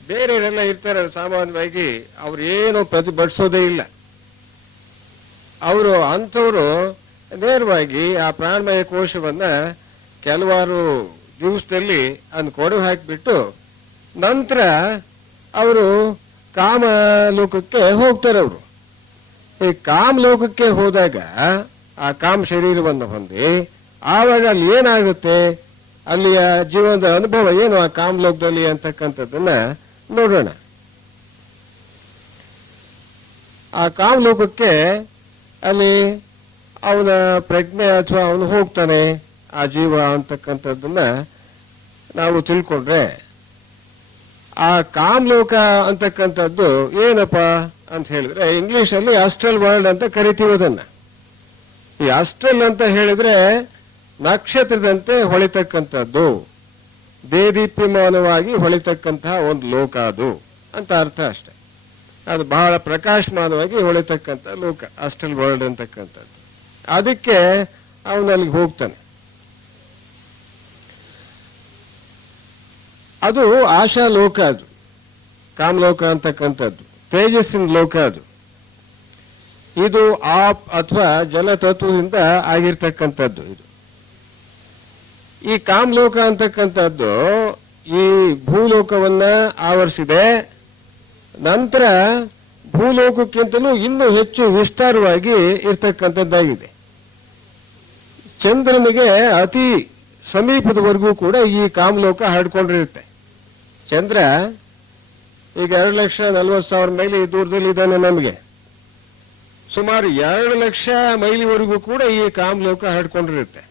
ಬೇರೆಯವರೆಲ್ಲ ಇರ್ತಾರೆ ಸಾಮಾನ್ಯವಾಗಿ, ಅವ್ರು ಏನು ಪ್ರತಿಭಟಿಸೋದೇ ಇಲ್ಲ. ಅವರು ಅಂಥವರು ನೇರವಾಗಿ ಆ ಪ್ರಾಣಮಯ ಕೋಶವನ್ನ ಕೆಲವಾರು ದಿವಸದಲ್ಲಿ ಅದನ್ನು ಕೊಡವು ಹಾಕಿಬಿಟ್ಟು ನಂತರ ಅವರು ಕಾಮ ಲೋಕಕ್ಕೆ ಹೋಗ್ತಾರೆ. ಅವರು ಈ ಕಾಮ ಲೋಕಕ್ಕೆ ಹೋದಾಗ ಆ ಕಾಮ ಶರೀರವನ್ನು ಹೊಂದಿ ಆವಾಗ ಅಲ್ಲಿ ಏನಾಗುತ್ತೆ, ಅಲ್ಲಿಯ ಜೀವನದ ಅನುಭವ ಏನು ಆ ಕಾಮಲೋಕದಲ್ಲಿ ಅಂತಕ್ಕಂಥದ್ದನ್ನ ನೋಡೋಣ. ಆ ಕಾಮಲೋಕಕ್ಕೆ ಅಲ್ಲಿ ಅವನ ಪ್ರಜ್ಞೆ ಅಥವಾ ಅವನು ಹೋಗ್ತಾನೆ, ಆ ಜೀವ ಅಂತಕ್ಕಂಥದ್ದನ್ನ ನಾವು ತಿಳ್ಕೊಂಡ್ರೆ ಆ ಕಾಮಲೋಕ ಅಂತಕ್ಕಂಥದ್ದು ಏನಪ್ಪ ಅಂತ ಹೇಳಿದ್ರೆ ಇಂಗ್ಲಿಷಲ್ಲಿ ಆಸ್ಟ್ರಲ್ ವರ್ಲ್ಡ್ ಅಂತ ಕರಿತೀವಿ ಅದನ್ನ. ಈ ಆಸ್ಟ್ರಲ್ ಅಂತ ಹೇಳಿದ್ರೆ ನಕ್ಷತ್ರದಂತೆ ಹೊಳಿತಕ್ಕಂಥದ್ದು, ದೇದೀಪ್ಯಮಾನವಾಗಿ ಹೊಳಿತಕ್ಕಂತಹ ಒಂದು ಲೋಕ ಅದು ಅಂತ ಅರ್ಥ ಅಷ್ಟೆ. ಅದು ಬಹಳ ಪ್ರಕಾಶಮಾನವಾಗಿ ಹೊಳಿತಕ್ಕಂಥ ಲೋಕ ಆಸ್ಟ್ರಲ್ ವರ್ಲ್ಡ್ ಅಂತಕ್ಕಂಥದ್ದು. ಅದಕ್ಕೆ ಅವನು ಅಲ್ಲಿಗೆ ಹೋಗ್ತಾನೆ. ಅದು ಆಶಾ ಲೋಕ, ಅದು ಕಾಮಲೋಕ ಅಂತಕ್ಕಂಥದ್ದು ತೇಜಸ್ಸಿನ ಲೋಕ. ಅದು ಇದು ಆಪ್ ಅಥವಾ ಜಲತತ್ವದಿಂದ ಆಗಿರ್ತಕ್ಕಂಥದ್ದು. ಇದು ಈ ಕಾಮಲೋಕ ಅಂತಕ್ಕಂಥದ್ದು ಈ ಭೂಲೋಕವನ್ನ ಆವರಿಸಿದೆ. ನಂತರ ಭೂಲೋಕಕ್ಕಿಂತಲೂ ಇನ್ನೂ ಹೆಚ್ಚು ವಿಸ್ತಾರವಾಗಿ ಇರ್ತಕ್ಕಂಥದ್ದಾಗಿದೆ. ಚಂದ್ರನಿಗೆ ಅತಿ ಸಮೀಪದವರೆಗೂ ಕೂಡ ಈ ಕಾಮಲೋಕ ಹರಡ್ಕೊಂಡಿರುತ್ತೆ. ಚಂದ್ರ ಈಗ 2,40,000 ಮೈಲಿ ದೂರದಲ್ಲಿ ಇದ್ದಾನೆ. ನಮಗೆ ಸುಮಾರು 2,00,000 ಮೈಲಿವರೆಗೂ ಕೂಡ ಈ ಕಾಮಲೋಕ ಹರಡ್ಕೊಂಡಿರುತ್ತೆ.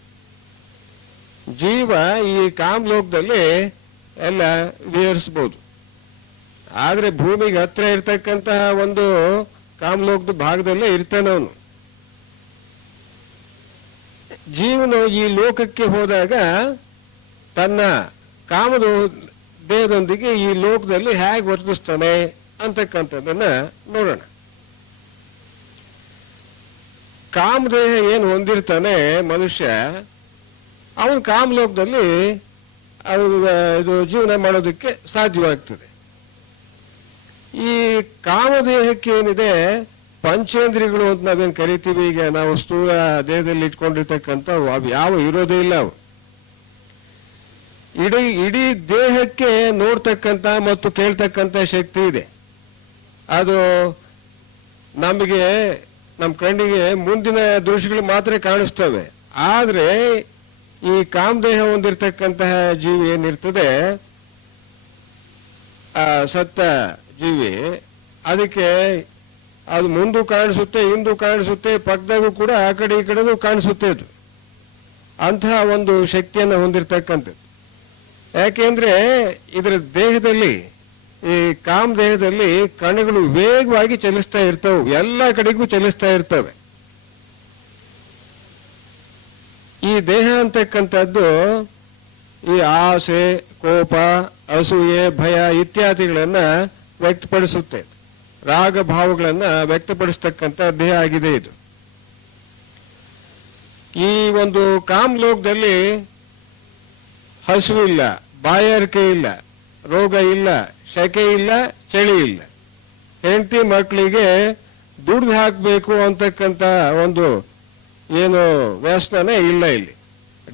ಜೀವ ಈ ಕಾಮಲೋಕದಲ್ಲಿ ಎಲ್ಲ ವಿಹರಿಸಬಹುದು. ಆದ್ರೆ ಭೂಮಿಗೆ ಹತ್ರ ಇರ್ತಕ್ಕಂತಹ ಒಂದು ಕಾಮಲೋಕದ ಭಾಗದಲ್ಲೇ ಇರ್ತಾನೆ ಅವನು. ಜೀವನ ಈ ಲೋಕಕ್ಕೆ ಹೋದಾಗ ತನ್ನ ಕಾಮದ ದೇಹದೊಂದಿಗೆ ಈ ಲೋಕದಲ್ಲಿ ಹೇಗೆ ವರ್ತಿಸ್ತಾನೆ ಅಂತಕ್ಕಂಥದ್ದನ್ನ ನೋಡೋಣ. ಕಾಮದೇಹ ಏನು ಹೊಂದಿರ್ತಾನೆ ಮನುಷ್ಯ, ಅವನು ಕಾಮಲೋಕದಲ್ಲಿ ಇದು ಜೀವನ ಮಾಡೋದಕ್ಕೆ ಸಾಧ್ಯವಾಗ್ತದೆ. ಈ ಕಾಮದೇಹಕ್ಕೆ ಏನಿದೆ ಪಂಚೇಂದ್ರಿಯಗಳು ಅಂತ ನಾವೇನು ಕರಿತೀವಿ, ಈಗ ನಾವು ಸ್ಥೂಲ ದೇಹದಲ್ಲಿ ಇಟ್ಕೊಂಡಿರ್ತಕ್ಕಂಥ ಅವು ಯಾವ ಇರೋದೇ ಇಲ್ಲ. ಅವು ಇಡೀ ದೇಹಕ್ಕೆ ನೋಡ್ತಕ್ಕಂಥ ಮತ್ತು ಕೇಳ್ತಕ್ಕಂಥ ಶಕ್ತಿ ಇದೆ. ಅದು ನಮಗೆ ನಮ್ಮ ಕಣ್ಣಿಗೆ ಮುಂದಿನ ದೃಶ್ಯಗಳು ಮಾತ್ರ ಕಾಣಿಸ್ತವೆ. ಆದ್ರೆ ಈ ಕಾಮದೇಹ ಹೊಂದಿರತಕ್ಕಂತಹ ಜೀವಿ ಏನಿರ್ತದೆ, ಸತ್ತ ಜೀವಿ, ಅದಕ್ಕೆ ಅದು ಮುಂದೂ ಕಾಣಿಸುತ್ತೆ, ಹಿಂದೂ ಕಾಣಿಸುತ್ತೆ, ಪಕ್ಕದಾಗೂ ಕೂಡ ಆ ಕಡೆ ಈ ಕಡೆಗೂ ಕಾಣಿಸುತ್ತೆ. ಅದು ಅಂತಹ ಒಂದು ಶಕ್ತಿಯನ್ನು ಹೊಂದಿರತಕ್ಕಂಥದ್ದು. ಯಾಕೆಂದ್ರೆ ಇದರ ದೇಹದಲ್ಲಿ, ಈ ಕಾಮ ದೇಹದಲ್ಲಿ ಕಣಗಳು ವೇಗವಾಗಿ ಚಲಿಸ್ತಾ ಇರ್ತವೆ, ಎಲ್ಲ ಕಡೆಗೂ ಚಲಿಸ್ತಾ ಇರ್ತವೆ. ಈ ದೇಹ ಅಂತಕ್ಕಂಥದ್ದು ಈ ಆಸೆ, ಕೋಪ, ಅಸೂಯೆ, ಭಯ ಇತ್ಯಾದಿಗಳನ್ನ ವ್ಯಕ್ತಪಡಿಸುತ್ತೆ. ರಾಗ ಭಾವಗಳನ್ನ ವ್ಯಕ್ತಪಡಿಸ್ತಕ್ಕಂಥ ದೇಹ ಆಗಿದೆ ಇದು. ಈ ಒಂದು ಕಾಮಲೋಕದಲ್ಲಿ ಹಸುವಿಲ್ಲ, ಬಾಯಾರಿಕೆ ಇಲ್ಲ, ರೋಗ ಇಲ್ಲ, ಸೆಕೆ ಇಲ್ಲ, ಚಳಿ ಇಲ್ಲ. ಹೆಂಡತಿ ಮಕ್ಕಳಿಗೆ ದುಡ್ದು ಹಾಕಬೇಕು ಅಂತಕ್ಕಂಥ ಒಂದು ಏನು ವ್ಯಸನನೇ ಇಲ್ಲ. ಇಲ್ಲಿ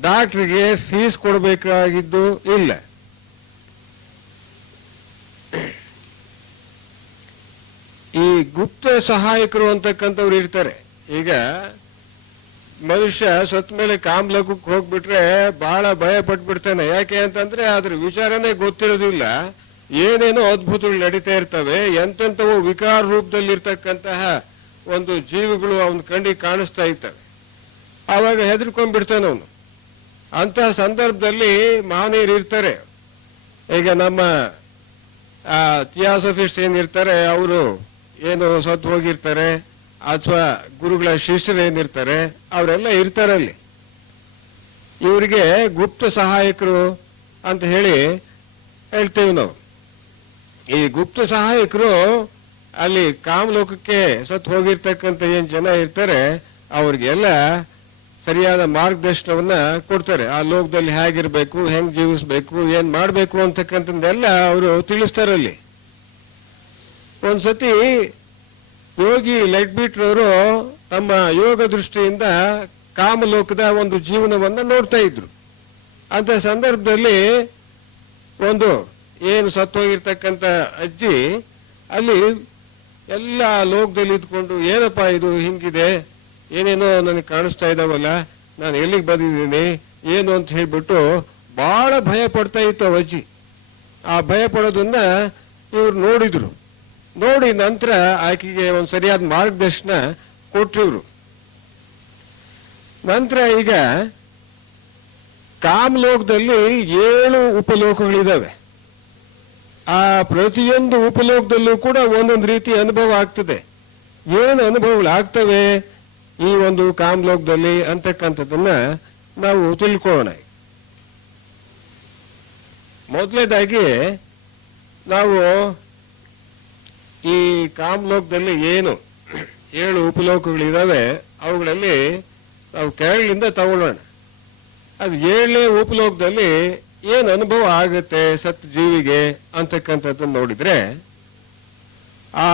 ಡಾಕ್ಟ್ರಿಗೆ ಫೀಸ್ ಕೊಡಬೇಕಾಗಿದ್ದು ಇಲ್ಲ. ಈ ಗುಪ್ತ ಸಹಾಯಕರು ಅಂತಕ್ಕಂಥವ್ರು ಇರ್ತಾರೆ. ಈಗ ಮನುಷ್ಯ ಸತ್ ಮೇಲೆ ಕಾಮ್ಲೋಕಕ್ಕೆ ಹೋಗ್ಬಿಟ್ರೆ ಬಹಳ ಭಯ ಪಟ್ಬಿಡ್ತಾನೆ. ಯಾಕೆ ಅಂತಂದ್ರೆ ಅದ್ರ ವಿಚಾರನೇ ಗೊತ್ತಿರೋದಿಲ್ಲ. ಏನೇನೋ ಅದ್ಭುತಗಳು ನಡೀತಾ ಇರ್ತವೆ. ಎಂತೆಂಥವು ವಿಕಾರ ರೂಪದಲ್ಲಿರ್ತಕ್ಕಂತಹ ಒಂದು ಜೀವಿಗಳು ಅವನ ಕಣ್ಣಿಗೆ ಕಾಣಿಸ್ತಾ ಇರ್ತವೆ. ಆವಾಗ ಹೆದರ್ಕೊಂಡ್ಬಿಡ್ತಾನೆ ಅವನು. ಅಂತಹ ಸಂದರ್ಭದಲ್ಲಿ ಮಹನೀಯರು ಇರ್ತಾರೆ. ಈಗ ನಮ್ಮ ಥಿಯಾಸಫಿಸ್ಟ್ ಏನಿರ್ತಾರೆ, ಅವರು ಏನು ಸತ್ತು ಹೋಗಿರ್ತಾರೆ, ಅಥವಾ ಗುರುಗಳ ಶಿಷ್ಯರು ಏನಿರ್ತಾರೆ, ಅವರೆಲ್ಲ ಇರ್ತಾರಲ್ಲಿ. ಇವರಿಗೆ ಗುಪ್ತ ಸಹಾಯಕರು ಅಂತ ಹೇಳ್ತೇವೆ ನಾವು. ಈ ಗುಪ್ತ ಸಹಾಯಕರು ಅಲ್ಲಿ ಕಾಮಲೋಕಕ್ಕೆ ಸತ್ತು ಹೋಗಿರ್ತಕ್ಕಂಥ ಏನ್ ಜನ ಇರ್ತಾರೆ, ಅವ್ರಿಗೆಲ್ಲ ಸರಿಯಾದ ಮಾರ್ಗದರ್ಶನವನ್ನ ಕೊಡ್ತಾರೆ. ಆ ಲೋಕದಲ್ಲಿ ಹೇಗಿರ್ಬೇಕು, ಹೆಂಗ್ ಜೀವಿಸ್ಬೇಕು, ಏನ್ ಮಾಡ್ಬೇಕು ಅಂತಕ್ಕಂಥದ್ದೆಲ್ಲ ಅವರು ತಿಳಿಸ್ತಾರಲ್ಲಿ. ಒಂದ್ಸತಿ ಯೋಗಿ ಲೈಟ್ಬೀಟ್ರವರು ತಮ್ಮ ಯೋಗ ದೃಷ್ಟಿಯಿಂದ ಕಾಮಲೋಕದ ಒಂದು ಜೀವನವನ್ನ ನೋಡ್ತಾ ಇದ್ರು. ಅಂತ ಸಂದರ್ಭದಲ್ಲಿ ಒಂದು ಏನು ಸತ್ತೋಗಿರ್ತಕ್ಕಂಥ ಅಜ್ಜಿ ಅಲ್ಲಿ ಎಲ್ಲ ಲೋಕದಲ್ಲಿ ಇದ್ಕೊಂಡು, ಏನಪ್ಪಾ ಇದು ಹಿಂಗಿದೆ, ಏನೇನೋ ನನಗೆ ಕಾಣಿಸ್ತಾ ಇದಾವಲ್ಲ, ನಾನು ಎಲ್ಲಿಗೆ ಬಂದಿದ್ದೀನಿ ಏನು ಅಂತ ಹೇಳ್ಬಿಟ್ಟು ಬಹಳ ಭಯ ಪಡ್ತಾ ಇತ್ತು ಅಜ್ಜಿ. ಆ ಭಯ ಪಡೋದನ್ನ ಇವ್ರು ನೋಡಿದ್ರು. ನೋಡಿ ನಂತರ ಆಕೆಗೆ ಒಂದು ಸರಿಯಾದ ಮಾರ್ಗದರ್ಶನ ಕೊಟ್ಟಿವ್ರು. ನಂತರ ಈಗ ಕಾಮಲೋಕದಲ್ಲಿ 7 ಉಪಲೋಕಗಳಿದಾವೆ. ಆ ಪ್ರತಿಯೊಂದು ಉಪಲೋಕದಲ್ಲೂ ಕೂಡ ಒಂದೊಂದು ರೀತಿ ಅನುಭವ ಆಗ್ತದೆ. ಏನು ಅನುಭವಗಳು ಆಗ್ತವೆ ಈ ಒಂದು ಕಾಮಲೋಕದಲ್ಲಿ ಅಂತಕ್ಕಂಥದ್ದನ್ನ ನಾವು ತಿಳ್ಕೊಳ್ಳೋಣ. ಮೊದಲನೇದಾಗಿ ನಾವು ಈ ಕಾಮಲೋಕದಲ್ಲಿ ಏನು 7 ಉಪಲೋಕಗಳಿದಾವೆ, ಅವುಗಳಲ್ಲಿ ನಾವು ಕೆಳಗಿಂದ ತಗೊಳ್ಳೋಣ. ಅದು 7ನೇ ಉಪಲೋಕದಲ್ಲಿ ಏನು ಅನುಭವ ಆಗುತ್ತೆ ಸತ್ ಜೀವಿಗೆ ಅಂತಕ್ಕಂಥದ್ದನ್ನು ನೋಡಿದ್ರೆ, ಆ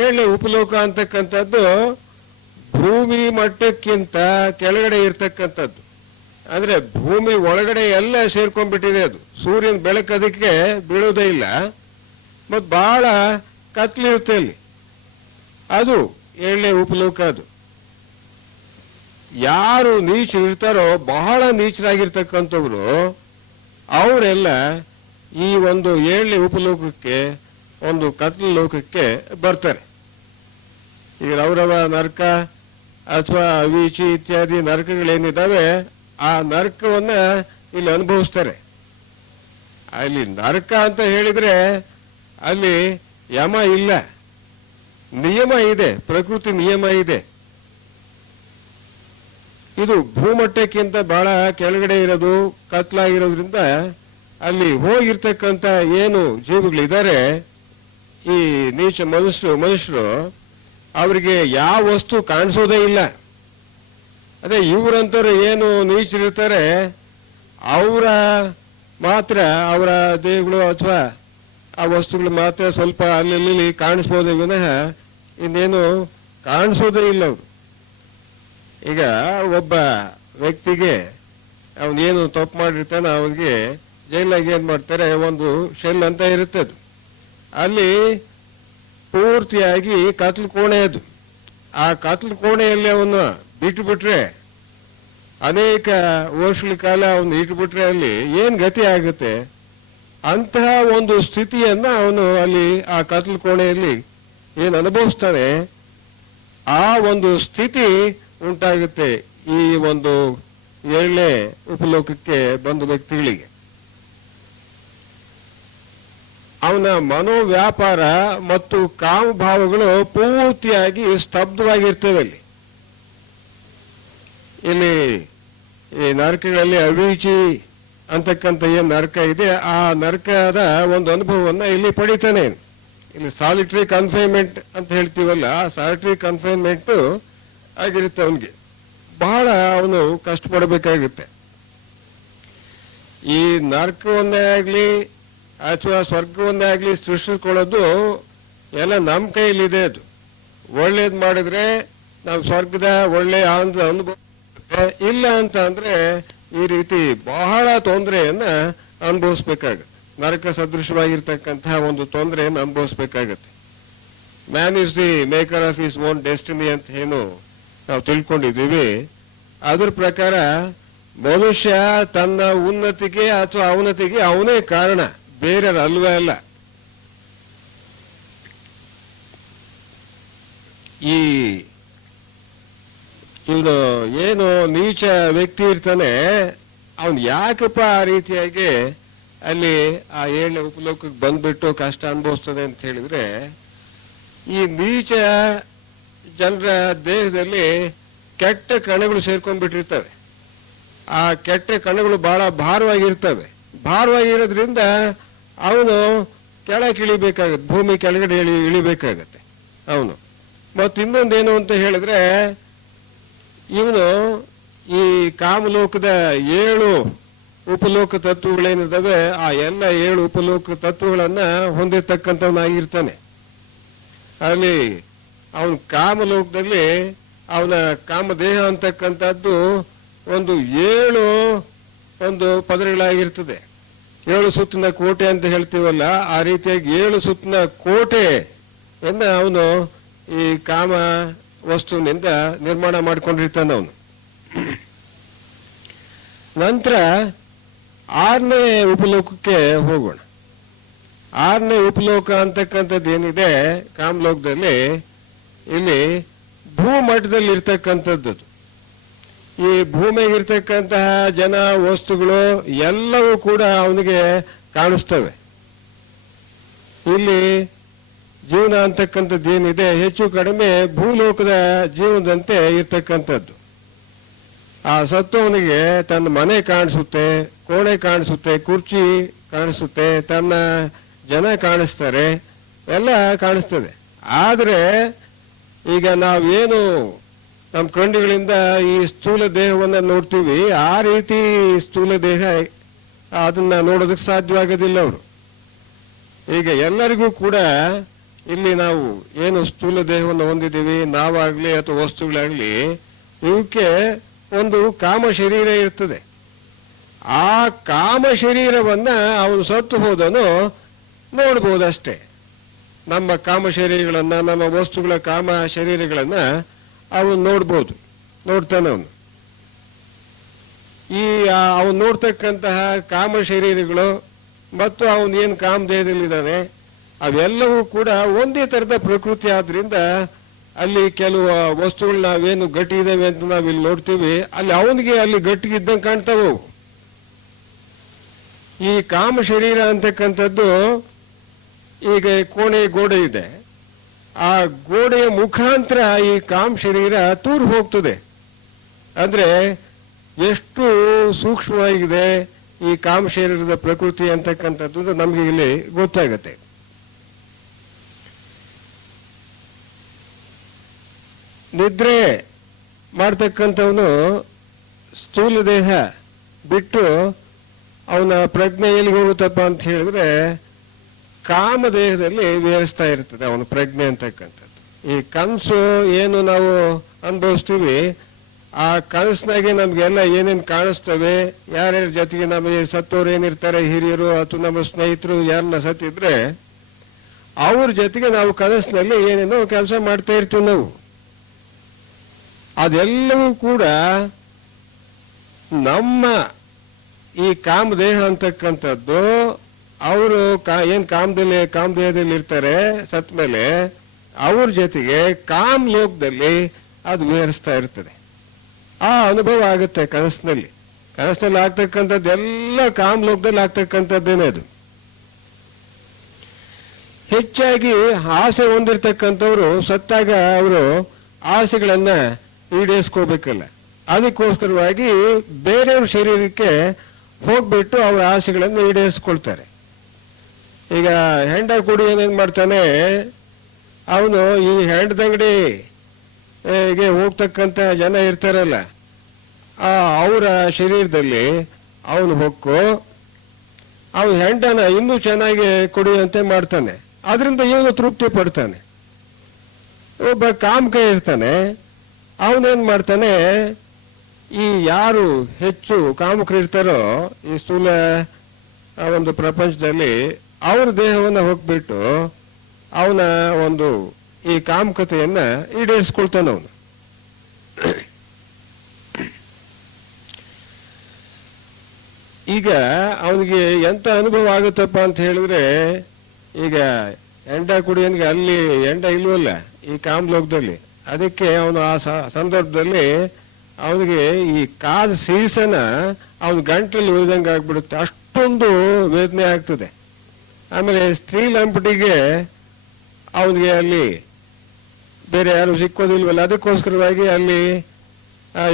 7ನೇ ಉಪಲೋಕ ಅಂತಕ್ಕಂಥದ್ದು ಭೂಮಿ ಮಟ್ಟಕ್ಕಿಂತ ಕೆಳಗಡೆ ಇರ್ತಕ್ಕಂಥದ್ದು. ಅಂದ್ರೆ ಭೂಮಿ ಒಳಗಡೆ ಎಲ್ಲ ಸೇರ್ಕೊಂಡ್ಬಿಟ್ಟಿದೆ. ಅದು ಸೂರ್ಯನ ಬೆಳಕು ಅದಕ್ಕೆ ಬೀಳೋದೇ ಇಲ್ಲ, ಮತ್ ಬಹಳ ಕತ್ಲಿರುತ್ತೆ ಅಲ್ಲಿ. ಅದು 7ನೇ ಉಪಲೋಕ. ಅದು ಯಾರು ನೀಚರು ಇರ್ತಾರೋ, ಬಹಳ ನೀಚರಾಗಿರ್ತಕ್ಕಂಥವ್ರು, ಅವರೆಲ್ಲ ಈ ಒಂದು 7ನೇ ಉಪಲೋಕಕ್ಕೆ, ಒಂದು ಕತ್ಲ ಲೋಕಕ್ಕೆ ಬರ್ತಾರೆ. ಈಗ ರೌರವ ನರಕ ಅಥವಾ ಅವೀಚಿ ಇತ್ಯಾದಿ ನರಕಗಳೇನಿದ್ದಾವೆ, ಆ ನರಕವನ್ನ ಇಲ್ಲಿ ಅನುಭವಿಸ್ತಾರೆ. ಅಲ್ಲಿ ನರಕ ಅಂತ ಹೇಳಿದ್ರೆ ಅಲ್ಲಿ ಯಮ ಇಲ್ಲ, ನಿಯಮ ಇದೆ, ಪ್ರಕೃತಿ ನಿಯಮ ಇದೆ. ಇದು ಭೂಮಟ್ಟಕ್ಕಿಂತ ಬಹಳ ಕೆಳಗಡೆ ಇರೋದು, ಕತ್ಲಾಗಿರೋದ್ರಿಂದ ಅಲ್ಲಿ ಹೋಗಿರ್ತಕ್ಕಂಥ ಏನು ಜೀವಿಗಳಿದ್ದಾರೆ, ಈ ನೀಚ ಮನುಷ್ಯರು ಅವರಿಗೆ ಯಾವ ವಸ್ತು ಕಾಣಿಸೋದೇ ಇಲ್ಲ. ಅದೇ ಇವರಂತವ್ರು ಏನು ನೀಚರಿರ್ತಾರೆ, ಅವರ ಮಾತ್ರ ಅವರ ದೇಹಗಳು ಅಥವಾ ಆ ವಸ್ತುಗಳು ಮಾತ್ರ ಸ್ವಲ್ಪ ಅಲ್ಲಿ ಕಾಣಿಸ್ಬೋದೇ ವಿನಃ ಇನ್ನೇನು ಕಾಣಿಸೋದೇ ಇಲ್ಲ ಅವರು. ಈಗ ಒಬ್ಬ ವ್ಯಕ್ತಿಗೆ ಅವನೇನು ತಪ್ಪು ಮಾಡಿರ್ತಾನೆ, ಅವನಿಗೆ ಜೈಲಾಗಿ ಏನ್ ಮಾಡ್ತಾರೆ, ಒಂದು ಶೆಲ್ ಅಂತ ಇರುತ್ತೆ. ಅದು ಅಲ್ಲಿ ಪೂರ್ತಿಯಾಗಿ ಕತ್ಲು ಕೋಣೆ. ಅದು ಆ ಕತ್ಲು ಕೋಣೆಯಲ್ಲಿ ಅವನು ಬಿಟ್ಟುಬಿಟ್ರೆ, ಅನೇಕ ವರ್ಷಗಳ ಕಾಲ ಅವನು ಇಟ್ಬಿಟ್ರೆ ಅಲ್ಲಿ ಏನ್ ಗತಿ ಆಗುತ್ತೆ? ಅಂತಹ ಒಂದು ಸ್ಥಿತಿಯನ್ನ ಅವನು ಅಲ್ಲಿ ಆ ಕತ್ಲು ಕೋಣೆಯಲ್ಲಿ ಏನು ಅನುಭವಿಸ್ತಾನೆ, ಆ ಒಂದು ಸ್ಥಿತಿ ಉಂಟಾಗುತ್ತೆ ಈ ಒಂದು 7ನೇ ಉಪಲೋಕಕ್ಕೆ ಬಂದ ವ್ಯಕ್ತಿಗಳಿಗೆ. ಅವನ ಮನೋವ್ಯಾಪಾರ ಮತ್ತು ಕಾಮಭಾವಗಳು ಪೂರ್ತಿಯಾಗಿ ಸ್ತಬ್ಧವಾಗಿರ್ತವೆ. ಇಲ್ಲಿ ಈ ನರಕಗಳಲ್ಲಿ ಅವಿಚಿ ಅಂತಕ್ಕಂಥ ಏನ್ ನರಕ ಇದೆ, ಆ ನರಕದ ಒಂದು ಅನುಭವವನ್ನ ಇಲ್ಲಿ ಪಡಿತಾನೆ. ಇಲ್ಲಿ ಸಾಲಿಟರಿ ಕನ್ಫೈನ್ಮೆಂಟ್ ಅಂತ ಹೇಳ್ತೀವಲ್ಲ, ಆ ಸಾಲಿಟರಿ ಕನ್ಫೈನ್ಮೆಂಟ್ ಆಗಿರುತ್ತೆ. ಅವನಿಗೆ ಬಹಳ ಅವನು ಕಷ್ಟಪಡಬೇಕಾಗುತ್ತೆ. ಈ ನರಕವನ್ನೇ ಆಗ್ಲಿ ಅಥವಾ ಸ್ವರ್ಗವನ್ನೇ ಆಗ್ಲಿ ಸೃಷ್ಟಿಸ್ಕೊಳ್ಳೋದು ಎಲ್ಲ ನಮ್ಮ ಕೈಲಿದೆ. ಅದು ಒಳ್ಳೇದ್ ಮಾಡಿದ್ರೆ ನಾವು ಸ್ವರ್ಗದ ಒಳ್ಳೆ ಆನಂದ ಅನುಭವ, ಇಲ್ಲ ಅಂತ ಅಂದ್ರೆ ಈ ರೀತಿ ಬಹಳ ತೊಂದರೆಯನ್ನ ಅನುಭವಿಸ್ಬೇಕಾಗತ್ತೆ. ನರಕ ಸದೃಶವಾಗಿರ್ತಕ್ಕಂತಹ ಒಂದು ತೊಂದರೆಯನ್ನು ಅನುಭವಿಸ್ಬೇಕಾಗತ್ತೆ. Man is the maker of his own destiny ಅಂತ ಏನು ನಾವು ತಿಳ್ಕೊಂಡಿದ್ದೀವಿ, ಅದ್ರ ಪ್ರಕಾರ ಮನುಷ್ಯ ತನ್ನ ಉನ್ನತಿಗೆ ಅಥವಾ ಅವನತಿಗೆ ಅವನೇ ಕಾರಣ, ಬೇರೆ ಅಲ್ವೇ ಅಲ್ಲ. ಈ ಇವನು ಏನು ನೀಚ ವ್ಯಕ್ತಿ ಇರ್ತಾನೆ, ಅವನು ಯಾಕಪ್ಪ ಆ ರೀತಿಯಾಗಿ ಅಲ್ಲಿ ಆ 7ನೇ ಉಪಲೋಕಕ್ಕೆ ಬಂದ್ಬಿಟ್ಟು ಕಷ್ಟ ಅನುಭವಿಸ್ತದೆ ಅಂತ ಹೇಳಿದ್ರೆ, ಈ ನೀಚ ಜನರ ದೇಹದಲ್ಲಿ ಕೆಟ್ಟ ಕಣಗಳು ಸೇರ್ಕೊಂಡ್ಬಿಟ್ಟಿರ್ತವೆ. ಆ ಕೆಟ್ಟ ಕಣಗಳು ಬಹಳ ಭಾರವಾಗಿರ್ತವೆ. ಭಾರವಾಗಿರೋದ್ರಿಂದ ಅವನು ಕೆಳಗೆ ಇಳಿಬೇಕಾಗತ್ತೆ, ಭೂಮಿ ಕೆಳಗಡೆ ಇಳಿಬೇಕಾಗತ್ತೆ ಅವನು. ಮತ್ತು ಇನ್ನೊಂದೇನು ಅಂತ ಹೇಳಿದ್ರೆ, ಇವನು ಈ ಕಾಮಲೋಕದ 7 ಉಪಲೋಕ ತತ್ವಗಳೇನಿದ್ದಾವೆ ಆ ಎಲ್ಲ 7 ಉಪಲೋಕ ತತ್ವಗಳನ್ನ ಹೊಂದಿರತಕ್ಕಂಥವನಾಗಿರ್ತಾನೆ. ಅಲ್ಲಿ ಅವನ ಕಾಮಲೋಕದಲ್ಲಿ ಅವನ ಕಾಮದೇಹ ಅಂತಕ್ಕಂಥದ್ದು ಒಂದು 7 ಪದರಗಳಾಗಿರ್ತದೆ. 7 ಸುತ್ತಿನ ಕೋಟೆ ಅಂತ ಹೇಳ್ತೀವಲ್ಲ, ಆ ರೀತಿಯಾಗಿ 7 ಸುತ್ತಿನ ಕೋಟೆಯನ್ನ ಅವನು ಈ ಕಾಮ ವಸ್ತುವಿನಿಂದ ನಿರ್ಮಾಣ ಮಾಡಿಕೊಂಡಿರ್ತಾನೆ ಅವನು. ನಂತರ 6ನೇ ಉಪಲೋಕಕ್ಕೆ ಹೋಗೋಣ. 6ನೇ ಉಪಲೋಕ ಅಂತಕ್ಕಂಥದ್ದು ಏನಿದೆ ಕಾಮಲೋಕದಲ್ಲಿ, ಇಲ್ಲಿ ಭೂಮಟ್ಟದಲ್ಲಿ ಇರ್ತಕ್ಕಂಥದ್ದು. ಈ ಭೂಮಿಗಿರ್ತಕ್ಕಂತಹ ಜನ, ವಸ್ತುಗಳು ಎಲ್ಲವೂ ಕೂಡ ಅವನಿಗೆ ಕಾಣಿಸ್ತವೆ. ಇಲ್ಲಿ ಜೀವನ ಅಂತಕ್ಕಂಥದ್ದು ಏನಿದೆ ಹೆಚ್ಚು ಕಡಿಮೆ ಭೂಲೋಕದ ಜೀವನದಂತೆ ಇರ್ತಕ್ಕಂಥದ್ದು. ಆ ಸತ್ತವನಿಗೆ ತನ್ನ ಮನೆ ಕಾಣಿಸುತ್ತೆ, ಕೋಣೆ ಕಾಣಿಸುತ್ತೆ, ಕುರ್ಚಿ ಕಾಣಿಸುತ್ತೆ, ತನ್ನ ಜನ ಕಾಣಿಸ್ತಾರೆ, ಎಲ್ಲ ಕಾಣಿಸ್ತದೆ. ಆದರೆ ಈಗ ನಾವೇನು ನಮ್ಮ ಕಣ್ಣುಗಳಿಂದ ಈ ಸ್ಥೂಲ ದೇಹವನ್ನ ನೋಡ್ತೀವಿ, ಆ ರೀತಿ ಸ್ಥೂಲ ದೇಹ ಅದನ್ನ ನೋಡೋದಕ್ಕೆ ಸಾಧ್ಯವಾಗೋದಿಲ್ಲ ಅವರು. ಈಗ ಎಲ್ಲರಿಗೂ ಕೂಡ ಇಲ್ಲಿ ನಾವು ಏನು ಸ್ಥೂಲ ದೇಹವನ್ನು ಹೊಂದಿದ್ದೀವಿ, ನಾವಾಗ್ಲಿ ಅಥವಾ ವಸ್ತುಗಳಾಗ್ಲಿ, ಇವಕ್ಕೆ ಒಂದು ಕಾಮ ಶರೀರ ಇರ್ತದೆ. ಆ ಕಾಮ ಶರೀರವನ್ನ ಅವನು ಸತ್ತು ಹೋದನು ನೋಡ್ಬೋದಷ್ಟೇ. ನಮ್ಮ ಕಾಮ ಶರೀರಗಳನ್ನ, ನಮ್ಮ ವಸ್ತುಗಳ ಕಾಮ ಶರೀರಗಳನ್ನ ಅವನು ನೋಡ್ತಾನೆ ಅವನು. ಈ ಅವನು ನೋಡ್ತಕ್ಕಂತಹ ಕಾಮ ಶರೀರಗಳು ಮತ್ತು ಅವನು ಏನು ಕಾಮದೇಹದಲ್ಲಿದ್ದಾನೆ ಅವೆಲ್ಲವೂ ಕೂಡ ಒಂದೇ ತರದ ಪ್ರಕೃತಿ. ಆದ್ರಿಂದ ಅಲ್ಲಿ ಕೆಲವು ವಸ್ತುಗಳು ನಾವೇನು ಗಟ್ಟಿ ಇದಾವೆ ಅಂತ ನಾವಿಲ್ಲಿ ನೋಡ್ತೀವಿ, ಅಲ್ಲಿ ಅವನಿಗೆ ಅಲ್ಲಿ ಗಟ್ಟಿಗಿದ್ದಂಗೆ ಕಾಣ್ತಾವು. ಈ ಕಾಮ ಶರೀರ ಅಂತಕ್ಕಂಥದ್ದು, ಈಗ ಕೋಣೆ ಗೋಡೆ ಇದೆ, ಆ ಗೋಡೆಯ ಮುಖಾಂತರ ಈ ಕಾಮ ಶರೀರ ತೂರು ಹೋಗ್ತದೆ. ಅಂದ್ರೆ ಎಷ್ಟು ಸೂಕ್ಷ್ಮವಾಗಿದೆ ಈ ಕಾಮ ಶರೀರದ ಪ್ರಕೃತಿ ಅಂತಕ್ಕಂಥದ್ದು ನಮ್ಗೆ ಇಲ್ಲಿ ಗೊತ್ತಾಗತ್ತೆ. ನಿದ್ರೆ ಮಾಡ್ತಕ್ಕಂಥವನು ಸ್ಥೂಲ ದೇಹ ಬಿಟ್ಟು ಅವನ ಪ್ರಜ್ಞೆ ಎಲ್ಲಿ ಹೋಗುತ್ತಪ್ಪ ಅಂತ ಹೇಳಿದ್ರೆ ಕಾಮದೇಹದಲ್ಲಿ ವಿಹರಿಸ್ತಾ ಇರ್ತದೆ ಅವನ ಪ್ರಜ್ಞೆ ಅಂತಕ್ಕಂಥದ್ದು. ಈ ಕನಸು ಏನು ನಾವು ಅನುಭವಿಸ್ತೀವಿ, ಆ ಕನಸಿನಾಗೆ ನಮ್ಗೆಲ್ಲ ಏನೇನು ಕಾಣಿಸ್ತವೆ, ಯಾರ್ಯಾರ ಜೊತೆಗೆ ನಮಗೆ ಸತ್ತೋರು ಏನಿರ್ತಾರೆ, ಹಿರಿಯರು ಅಥವಾ ನಮ್ಮ ಸ್ನೇಹಿತರು ಯಾರನ್ನ ಸತ್ತಿದ್ರೆ ಅವ್ರ ಜೊತೆಗೆ ನಾವು ಕನಸಿನಲ್ಲಿ ಏನೇನೋ ಕೆಲಸ ಮಾಡ್ತಾ ಇರ್ತೀವಿ ನಾವು. ಅದೆಲ್ಲವೂ ಕೂಡ ನಮ್ಮ ಈ ಕಾಮದೇಹ ಅಂತಕ್ಕಂಥದ್ದು ಅವರು ಏನ್ ಕಾಮದೇಹದಲ್ಲಿ ಇರ್ತಾರೆ ಸತ್ ಮೇಲೆ ಅವ್ರ ಜೊತೆಗೆ ಕಾಮ್ ಲೋಕದಲ್ಲಿ ಅದು ವಿಹರಿಸ್ತಾ ಇರ್ತದೆ. ಆ ಅನುಭವ ಆಗುತ್ತೆ ಕನಸಿನಲ್ಲಿ. ಕನಸಿನಲ್ಲಿ ಆಗ್ತಕ್ಕಂಥದ್ದು ಎಲ್ಲ ಕಾಮ್ ಲೋಕದಲ್ಲಿ ಆಗ್ತಕ್ಕಂಥದ್ದೇನೆ ಅದು. ಹೆಚ್ಚಾಗಿ ಆಸೆ ಹೊಂದಿರತಕ್ಕಂಥವ್ರು ಸತ್ತಾಗ ಅವರು ಆಸೆಗಳನ್ನ ಈಡೇರಿಸ್ಕೋಬೇಕಲ್ಲ, ಅದಕ್ಕೋಸ್ಕರವಾಗಿ ಬೇರೆಯವ್ರ ಶರೀರಕ್ಕೆ ಹೋಗ್ಬಿಟ್ಟು ಅವ್ರ ಆಸೆಗಳನ್ನು ಈಡೇರಿಸ್ಕೊಳ್ತಾರೆ. ಈಗ ಹೆಂಡ ಕುಡಿ ಏನೇನ್ ಮಾಡ್ತಾನೆ, ಅವನು ಈ ಹೆಂಡದಂಗಡಿಗೆ ಹೋಗ್ತಕ್ಕಂಥ ಜನ ಇರ್ತಾರಲ್ಲ, ಅವರ ಶರೀರದಲ್ಲಿ ಅವನು ಹೊಕ್ಕು ಅವನ ಹೆಂಡನ ಇನ್ನೂ ಚೆನ್ನಾಗಿ ಕುಡಿಯುವಂತೆ ಮಾಡ್ತಾನೆ. ಅದರಿಂದ ಇವನು ತೃಪ್ತಿ ಪಡ್ತಾನೆ. ಒಬ್ಬ ಕಾಮಕ ಇರ್ತಾನೆ, ಅವನೇನ್ ಮಾಡ್ತಾನೆ, ಈ ಯಾರು ಹೆಚ್ಚು ಕಾಮಕರು ಇರ್ತಾರೋ ಈ ಸ್ಥೂಲ ಒಂದು ಪ್ರಪಂಚದಲ್ಲಿ ಅವ್ರ ದೇಹವನ್ನ ಹೋಗ್ಬಿಟ್ಟು ಅವನ ಒಂದು ಈ ಕಾಮಕತೆಯನ್ನ ಈಡೇರಿಸ್ಕೊಳ್ತಾನೆ ಅವನು. ಈಗ ಅವನಿಗೆ ಎಂತ ಅನುಭವ ಆಗುತ್ತಪ್ಪ ಅಂತ ಹೇಳಿದ್ರೆ, ಈಗ ಎಂಡ ಕುಡಿಯೋನ್ಗೆ ಅಲ್ಲಿ ಎಂಡ ಇಲ್ವಲ್ಲ ಈ ಕಾಮಲೋಕದಲ್ಲಿ, ಅದಕ್ಕೆ ಅವನು ಆ ಸಂದರ್ಭದಲ್ಲಿ ಅವನಿಗೆ ಈ ಕಾದ ಸೀಸನ ಅವನ ಗಂಟಲ್ಲಿ ಉಳಿದಂಗೆ ಆಗ್ಬಿಡುತ್ತೆ, ಅಷ್ಟೊಂದು ವೇದನೆ ಆಗ್ತದೆ. ಆಮೇಲೆ ಸ್ತ್ರೀ ಲಂಪಟಿಗೆ ಅವನಿಗೆ ಅಲ್ಲಿ ಬೇರೆ ಯಾರು ಸಿಕ್ಕೋದಿಲ್ವಲ್ಲ, ಅದಕ್ಕೋಸ್ಕರವಾಗಿ ಅಲ್ಲಿ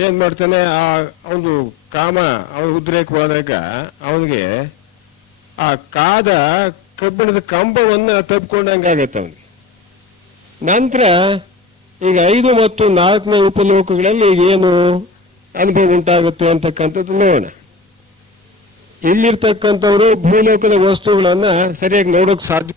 ಏನ್ ಮಾಡ್ತಾನೆ, ಆ ಒಂದು ಕಾಮ ಅವನ ಉದ್ರೇಕವಾದಾಗ ಅವನಿಗೆ ಆ ಕಾದ ಕಬ್ಬಿಣದ ಕಂಬವನ್ನ ತಪ್ಪಿಕೊಂಡಂಗಾಗತ್ತೆ ಅವನಿಗೆ. ನಂತರ ಈಗ 5 ಮತ್ತು 4ನೇ ಉಪಲೋಕಗಳಲ್ಲಿ ಏನು ಅನುಭವ ಉಂಟಾಗುತ್ತೆ ಅಂತಕ್ಕಂಥದ್ದು ನೋಡೋಣ. ಇಲ್ಲಿರ್ತಕ್ಕಂಥವ್ರು ಭೂಲೋಕದ ವಸ್ತುಗಳನ್ನ ಸರಿಯಾಗಿ ನೋಡೋಕ್ ಸಾಧ್ಯ.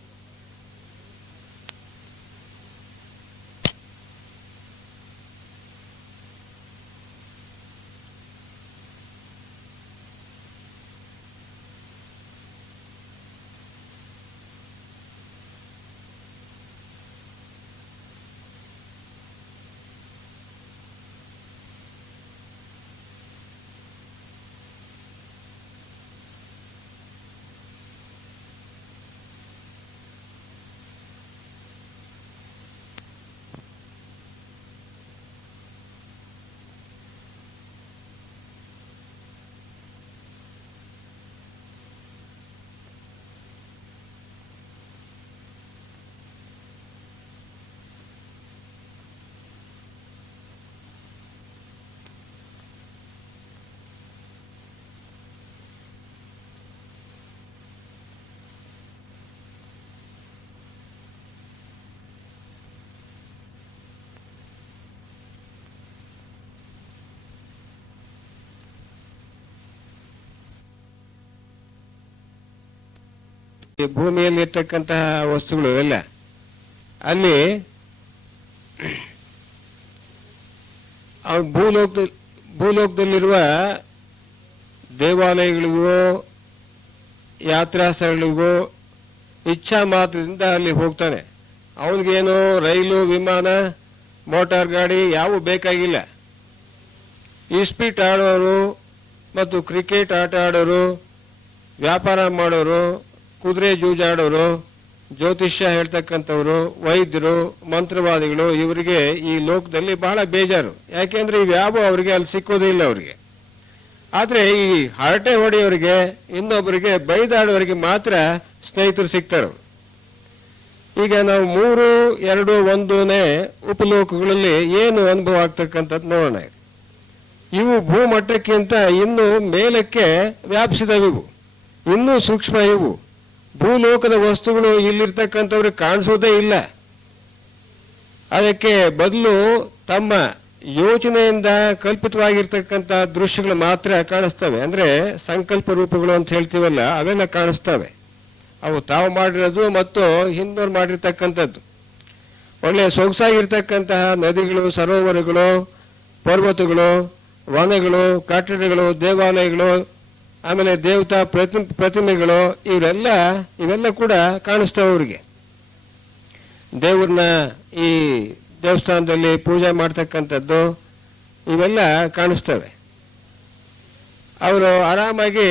ಭೂಮಿಯಲ್ಲಿ ಇರ್ತಕ್ಕಂತಹ ವಸ್ತುಗಳು ಎಲ್ಲ ಅಲ್ಲಿ ಭೂಲೋಕದಲ್ಲಿರುವ ದೇವಾಲಯಗಳಿಗೂ ಯಾತ್ರಾ ಸ್ಥಳಗಳಿಗೂ ಇಚ್ಛಾ ಮಾತ್ರದಿಂದ ಅಲ್ಲಿ ಹೋಗ್ತಾನೆ. ಅವನಿಗೇನು ರೈಲು, ವಿಮಾನ, ಮೋಟಾರ್ ಗಾಡಿ ಯಾವ ಬೇಕಾಗಿಲ್ಲ. ಇಸ್ಪೀಟ್ ಆಡೋರು ಮತ್ತು ಕ್ರಿಕೆಟ್ ಆಟ ಆಡೋರು, ವ್ಯಾಪಾರ ಮಾಡೋರು, ಕುದುರೆ ಜೂಜಾಡೋರು, ಜ್ಯೋತಿಷ್ಯ ಹೇಳ್ತಕ್ಕಂಥವ್ರು, ವೈದ್ಯರು, ಮಂತ್ರವಾದಿಗಳು, ಇವರಿಗೆ ಈ ಲೋಕದಲ್ಲಿ ಬಹಳ ಬೇಜಾರು. ಯಾಕೆಂದ್ರೆ ಇವ್ಯಾವ ಅವರಿಗೆ ಅಲ್ಲಿ ಸಿಕ್ಕೋದಿಲ್ಲ ಅವರಿಗೆ. ಆದ್ರೆ ಈ ಹರಟೆ ಹೊಡೆಯವರಿಗೆ, ಇನ್ನೊಬ್ಬರಿಗೆ ಬೈದಾಡೋರಿಗೆ ಮಾತ್ರ ಸ್ನೇಹಿತರು ಸಿಗ್ತಾರೆ. ಈಗ ನಾವು 3, 2, 1ನೇ ಉಪಲೋಕಗಳಲ್ಲಿ ಏನು ಅನುಭವ ಆಗ್ತಕ್ಕಂಥದ್ದು ನೋಡೋಣ. ಇವು ಭೂಮಟ್ಟಕ್ಕಿಂತ ಇನ್ನೂ ಮೇಲಕ್ಕೆ ವ್ಯಾಪಿಸಿದವು, ಇನ್ನೂ ಸೂಕ್ಷ್ಮ ಇವು. ಭೂಲೋಕದ ವಸ್ತುಗಳು ಇಲ್ಲಿರ್ತಕ್ಕಂಥವ್ರಿಗೆ ಕಾಣಿಸೋದೇ ಇಲ್ಲ. ಅದಕ್ಕೆ ಬದಲು ತಮ್ಮ ಯೋಚನೆಯಿಂದ ಕಲ್ಪಿತವಾಗಿರ್ತಕ್ಕಂಥ ದೃಶ್ಯಗಳು ಮಾತ್ರ ಕಾಣಿಸ್ತವೆ. ಅಂದ್ರೆ ಸಂಕಲ್ಪ ರೂಪಗಳು ಅಂತ ಹೇಳ್ತೀವಲ್ಲ, ಅವೆಲ್ಲ ಕಾಣಿಸ್ತವೆ. ಅವು ತಾವು ಮಾಡಿರೋದು ಮತ್ತು ಹಿಂದೋರು ಮಾಡಿರ್ತಕ್ಕಂಥದ್ದು. ಒಳ್ಳೆ ಸೊಗಸಾಗಿರ್ತಕ್ಕಂತಹ ನದಿಗಳು, ಸರೋವರಗಳು, ಪರ್ವತಗಳು, ವನಗಳು, ಕಟ್ಟಡಗಳು, ದೇವಾಲಯಗಳು, ಆಮೇಲೆ ದೇವತಾ ಪ್ರತಿಮೆಗಳು, ಇವೆಲ್ಲ ಕೂಡ ಕಾಣಿಸ್ತವೆ ಅವ್ರಿಗೆ. ದೇವ್ರನ್ನ ಈ ದೇವಸ್ಥಾನದಲ್ಲಿ ಪೂಜೆ ಮಾಡ್ತಕ್ಕಂಥದ್ದು ಇವೆಲ್ಲ ಕಾಣಿಸ್ತವೆ. ಅವರು ಆರಾಮಾಗಿ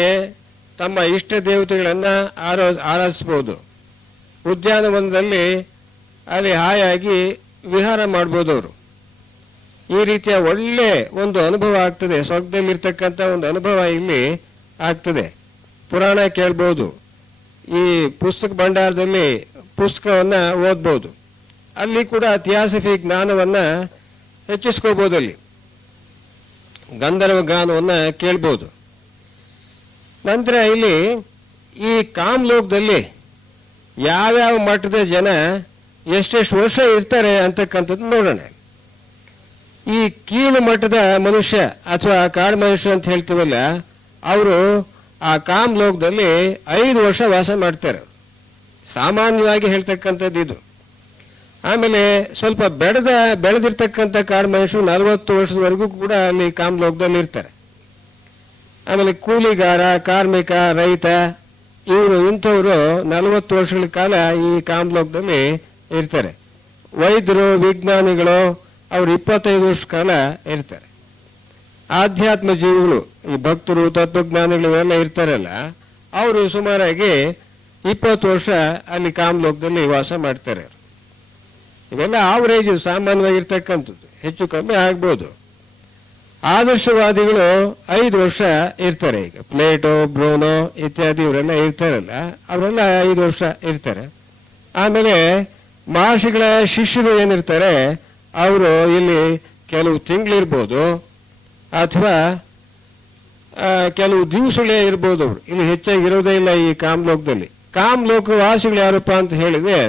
ತಮ್ಮ ಇಷ್ಟ ದೇವತೆಗಳನ್ನ ಆರಾಧಿಸಬಹುದು. ಉದ್ಯಾನವನದಲ್ಲಿ ಅಲ್ಲಿ ಹಾಯಾಗಿ ವಿಹಾರ ಮಾಡ್ಬೋದು ಅವರು. ಈ ರೀತಿಯ ಒಳ್ಳೆ ಒಂದು ಅನುಭವ ಆಗ್ತದೆ. ಸ್ವರ್ಗದಲ್ಲಿರ್ತಕ್ಕಂಥ ಒಂದು ಅನುಭವ ಇಲ್ಲಿ ಆಗ್ತದೆ. ಪುರಾಣ ಕೇಳ್ಬೋದು, ಈ ಪುಸ್ತಕ ಭಂಡಾರದಲ್ಲಿ ಪುಸ್ತಕವನ್ನ ಓದ್ಬೋದು, ಅಲ್ಲಿ ಕೂಡ ಥಿಯಾಸಫಿ ಜ್ಞಾನವನ್ನ ಹೆಚ್ಚಿಸ್ಕೋಬಹುದು. ಅಲ್ಲಿ ಗಂಧರ್ವ ಗಾನವನ್ನ ಕೇಳ್ಬೋದು. ನಂತರ ಇಲ್ಲಿ ಈ ಕಾಮಲೋಕದಲ್ಲಿ ಯಾವ್ಯಾವ ಮಟ್ಟದ ಜನ ಎಷ್ಟೆಷ್ಟು ವರ್ಷ ಇರ್ತಾರೆ ಅಂತಕ್ಕಂಥದ್ದು ನೋಡೋಣ. ಈ ಕೀಳು ಮಟ್ಟದ ಮನುಷ್ಯ ಅಥವಾ ಕಾಡು ಮನುಷ್ಯ ಅಂತ ಹೇಳ್ತೀವಲ್ಲ, ಅವರು ಆ ಕಾಮ್ ಲೋಕದಲ್ಲಿ 5 ವರ್ಷ ವಾಸ ಮಾಡ್ತಾರೆ. ಸಾಮಾನ್ಯವಾಗಿ ಹೇಳ್ತಕ್ಕಂಥದ್ದು ಇದು. ಆಮೇಲೆ ಸ್ವಲ್ಪ ಬೆಳೆದಿರ್ತಕ್ಕಂಥ ಕಾಡು ಮನುಷ್ಯರು 40 ವರ್ಷದವರೆಗೂ ಕೂಡ ಅಲ್ಲಿ ಕಾಮ್ ಲೋಕದಲ್ಲಿ ಇರ್ತಾರೆ. ಆಮೇಲೆ ಕೂಲಿಗಾರ, ಕಾರ್ಮಿಕ, ರೈತ ಇಂಥವರು 40 ವರ್ಷಗಳ ಕಾಲ ಈ ಕಾಮ್ ಲೋಕದಲ್ಲಿ ಇರ್ತಾರೆ. ವೈದ್ಯರು, ವಿಜ್ಞಾನಿಗಳು ಅವರು 25 ವರ್ಷ ಕಾಲ ಇರ್ತಾರೆ. ಆಧ್ಯಾತ್ಮ ಜೀವಿಗಳು, ಈ ಭಕ್ತರು, ತತ್ವಜ್ಞಾನಿಗಳು ಇವೆಲ್ಲ ಇರ್ತಾರಲ್ಲ, ಅವರು ಸುಮಾರಾಗಿ 20 ವರ್ಷ ಅಲ್ಲಿ ಕಾಮ್ ಲೋಕದಲ್ಲಿ ವಾಸ ಮಾಡ್ತಾರೆ. ಇವೆಲ್ಲ ಆವರೇಜ್ ಸಾಮಾನ್ಯವಾಗಿರ್ತಕ್ಕಂಥದ್ದು, ಹೆಚ್ಚು ಕಮ್ಮಿ ಆಗ್ಬೋದು. ಆದರ್ಶವಾದಿಗಳು 5 ವರ್ಷ ಇರ್ತಾರೆ. ಈಗ ಪ್ಲೇಟೋ, ಬ್ರೋನೋ ಇತ್ಯಾದಿ ಇವರೆಲ್ಲ ಇರ್ತಾರಲ್ಲ, ಅವರೆಲ್ಲ 5 ವರ್ಷ ಇರ್ತಾರೆ. ಆಮೇಲೆ ಮಹರ್ಷಿಗಳ ಶಿಷ್ಯರು ಏನಿರ್ತಾರೆ ಅವರು ಇಲ್ಲಿ ಕೆಲವು ತಿಂಗಳಿರ್ಬೋದು ಅಥವಾ ಕೆಲವು ದಿವಸಗಳೇ ಇರ್ಬೋದು. ಅವರು ಇಲ್ಲಿ ಹೆಚ್ಚಾಗಿ ಇರೋದೇ ಇಲ್ಲ ಈ ಕಾಮ್ಲೋಕದಲ್ಲಿ. ಕಾಮ್ಲೋಕ ವಾಸಿಗಳು ಯಾರಪ್ಪ ಅಂತ ಹೇಳಿದ್ರೆ,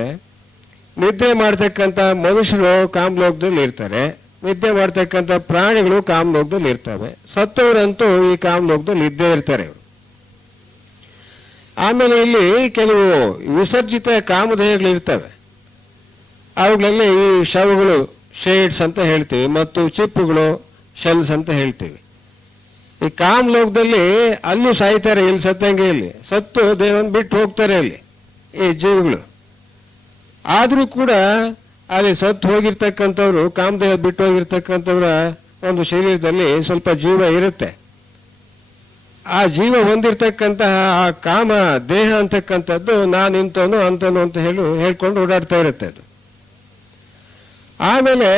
ನಿದ್ದೆ ಮಾಡ್ತಕ್ಕಂಥ ಮನುಷ್ಯರು ಕಾಮ್ಲೋಕದಲ್ಲಿ ಇರ್ತಾರೆ, ನಿದ್ದೆ ಮಾಡ್ತಕ್ಕಂಥ ಪ್ರಾಣಿಗಳು ಕಾಮ್ಲೋಕದಲ್ಲಿ ಇರ್ತವೆ, ಸತ್ತವರಂತೂ ಈ ಕಾಮ್ಲೋಕದಲ್ಲಿ ಇದ್ದೇ ಇರ್ತಾರೆ ಅವರು. ಆಮೇಲೆ ಇಲ್ಲಿ ಕೆಲವು ವಿಸರ್ಜಿತ ಕಾಮದೇಹಗಳು ಇರ್ತವೆ. ಅವುಗಳಲ್ಲಿ ಈ ಶವಗಳು, ಶೇಡ್ಸ್ ಅಂತ ಹೇಳ್ತೀವಿ, ಮತ್ತು ಚಿಪ್ಪುಗಳು, ಶೆಲ್ಸ್ ಅಂತ ಹೇಳ್ತೀವಿ. ಈ ಕಾಮ್ ಲೋಕದಲ್ಲಿ ಅಲ್ಲೂ ಸಾಯ್ತಾರೆ, ಇಲ್ಲಿ ಸತ್ತಂಗೆ ಇಲ್ಲಿ ಸತ್ತು ದೇವನ್ ಬಿಟ್ಟು ಹೋಗ್ತಾರೆ ಅಲ್ಲಿ ಈ ಜೀವಿಗಳು. ಆದರೂ ಕೂಡ ಅಲ್ಲಿ ಸತ್ತು ಹೋಗಿರ್ತಕ್ಕಂಥವ್ರು, ಕಾಮದೇಹ ಬಿಟ್ಟು ಹೋಗಿರ್ತಕ್ಕಂಥವ್ರ ಒಂದು ಶರೀರದಲ್ಲಿ ಸ್ವಲ್ಪ ಜೀವ ಇರುತ್ತೆ. ಆ ಜೀವ ಹೊಂದಿರತಕ್ಕಂತಹ ಆ ಕಾಮ ದೇಹ ಅಂತಕ್ಕಂಥದ್ದು ನಾನು ಇಂಥವನು ಅಂತನು ಅಂತ ಹೇಳ್ಕೊಂಡು ಓಡಾಡ್ತಾ ಇರುತ್ತೆ ಅದು. ಆಮೇಲೆ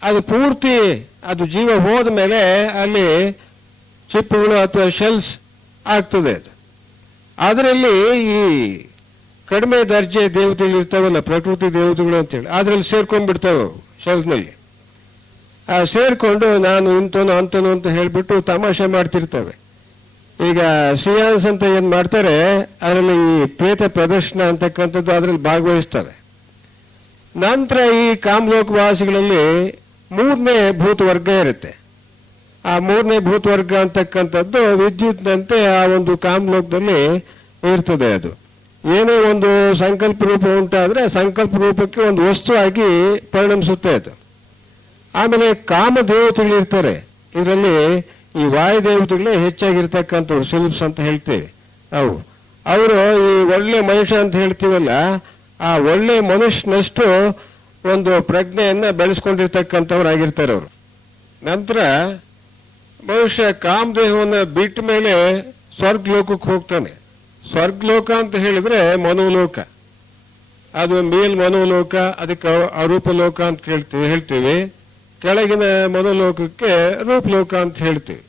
ಅದು ಪೂರ್ತಿ ಅದು ಜೀವ ಹೋದ ಮೇಲೆ ಅಲ್ಲಿ ಚಿಪ್ಪುಗಳು ಅಥವಾ ಶೆಲ್ಸ್ ಆಗ್ತದೆ ಅದು. ಅದರಲ್ಲಿ ಈ ಕಡಿಮೆ ದರ್ಜೆ ದೇವತೆಗಳು ಇರ್ತಾವಲ್ಲ, ಪ್ರಕೃತಿ ದೇವತೆಗಳು ಅಂತೇಳಿ, ಅದರಲ್ಲಿ ಸೇರ್ಕೊಂಡ್ಬಿಡ್ತಾವೆ ಶೆಲ್ಸ್ನಲ್ಲಿ. ಆ ಸೇರ್ಕೊಂಡು ನಾನು ಇಂಥನು ಅಂತನು ಅಂತ ಹೇಳ್ಬಿಟ್ಟು ತಮಾಷೆ ಮಾಡ್ತಿರ್ತವೆ. ಈಗ ಸಿಯಾನ್ಸ್ ಅಂತ ಏನ್ ಮಾಡ್ತಾರೆ, ಅದರಲ್ಲಿ ಈ ಪ್ರೇತ ಪ್ರದರ್ಶನ ಅಂತಕ್ಕಂಥದ್ದು ಅದರಲ್ಲಿ ಭಾಗವಹಿಸ್ತವೆ. ನಂತರ ಈ ಕಾಮ್ಲೋಕವಾಸಿಗಳಲ್ಲಿ 3ನೇ ಭೂತವರ್ಗ ಇರುತ್ತೆ. ಆ 3ನೇ ಭೂತವರ್ಗ ಅಂತಕ್ಕಂಥದ್ದು ವಿದ್ಯುತ್ನಂತೆ ಆ ಒಂದು ಕಾಮ್ಲೋಕದಲ್ಲಿ ಇರ್ತದೆ. ಅದು ಏನೋ ಒಂದು ಸಂಕಲ್ಪ ರೂಪ ಉಂಟಾದ್ರೆ ಸಂಕಲ್ಪ ರೂಪಕ್ಕೆ ಒಂದು ವಸ್ತು ಆಗಿ ಪರಿಣಮಿಸುತ್ತೆ ಅದು. ಆಮೇಲೆ ಕಾಮದೇವತೆಗಳು ಇರ್ತಾರೆ. ಇದರಲ್ಲಿ ಈ ವಾಯುದೇವತೆಗಳೇ ಹೆಚ್ಚಾಗಿರ್ತಕ್ಕಂಥವ್ರು, ಸಿಲ್ಪ್ಸ್ ಅಂತ ಹೇಳ್ತೇವೆ ಅವರು ಈ ಒಳ್ಳೆ ಮನುಷ್ಯ ಅಂತ ಹೇಳ್ತೀವಲ್ಲ, ಆ ಒಳ್ಳೆ ಮನುಷ್ಯನಷ್ಟು ಒಂದು ಪ್ರಜ್ಞೆಯನ್ನ ಬೆಳೆಸ್ಕೊಂಡಿರ್ತಕ್ಕಂಥವ್ರಾಗಿರ್ತಾರೆ ಅವರು. ನಂತರ ಮನುಷ್ಯ ಕಾಮದೇಹವನ್ನು ಬಿಟ್ಟ ಮೇಲೆ ಸ್ವರ್ಗಲೋಕಕ್ಕೆ ಹೋಗ್ತಾನೆ. ಸ್ವರ್ಗಲೋಕ ಅಂತ ಹೇಳಿದ್ರೆ ಮನೋಲೋಕ, ಅದು ಮೇಲ್ ಮನೋಲೋಕ, ಅದಕ್ಕೆ ಅರೂಪಲೋಕ ಅಂತ ಹೇಳ್ತೀವಿ. ಕೆಳಗಿನ ಮನೋಲೋಕಕ್ಕೆ ರೂಪಲೋಕ ಅಂತ ಹೇಳ್ತೀವಿ.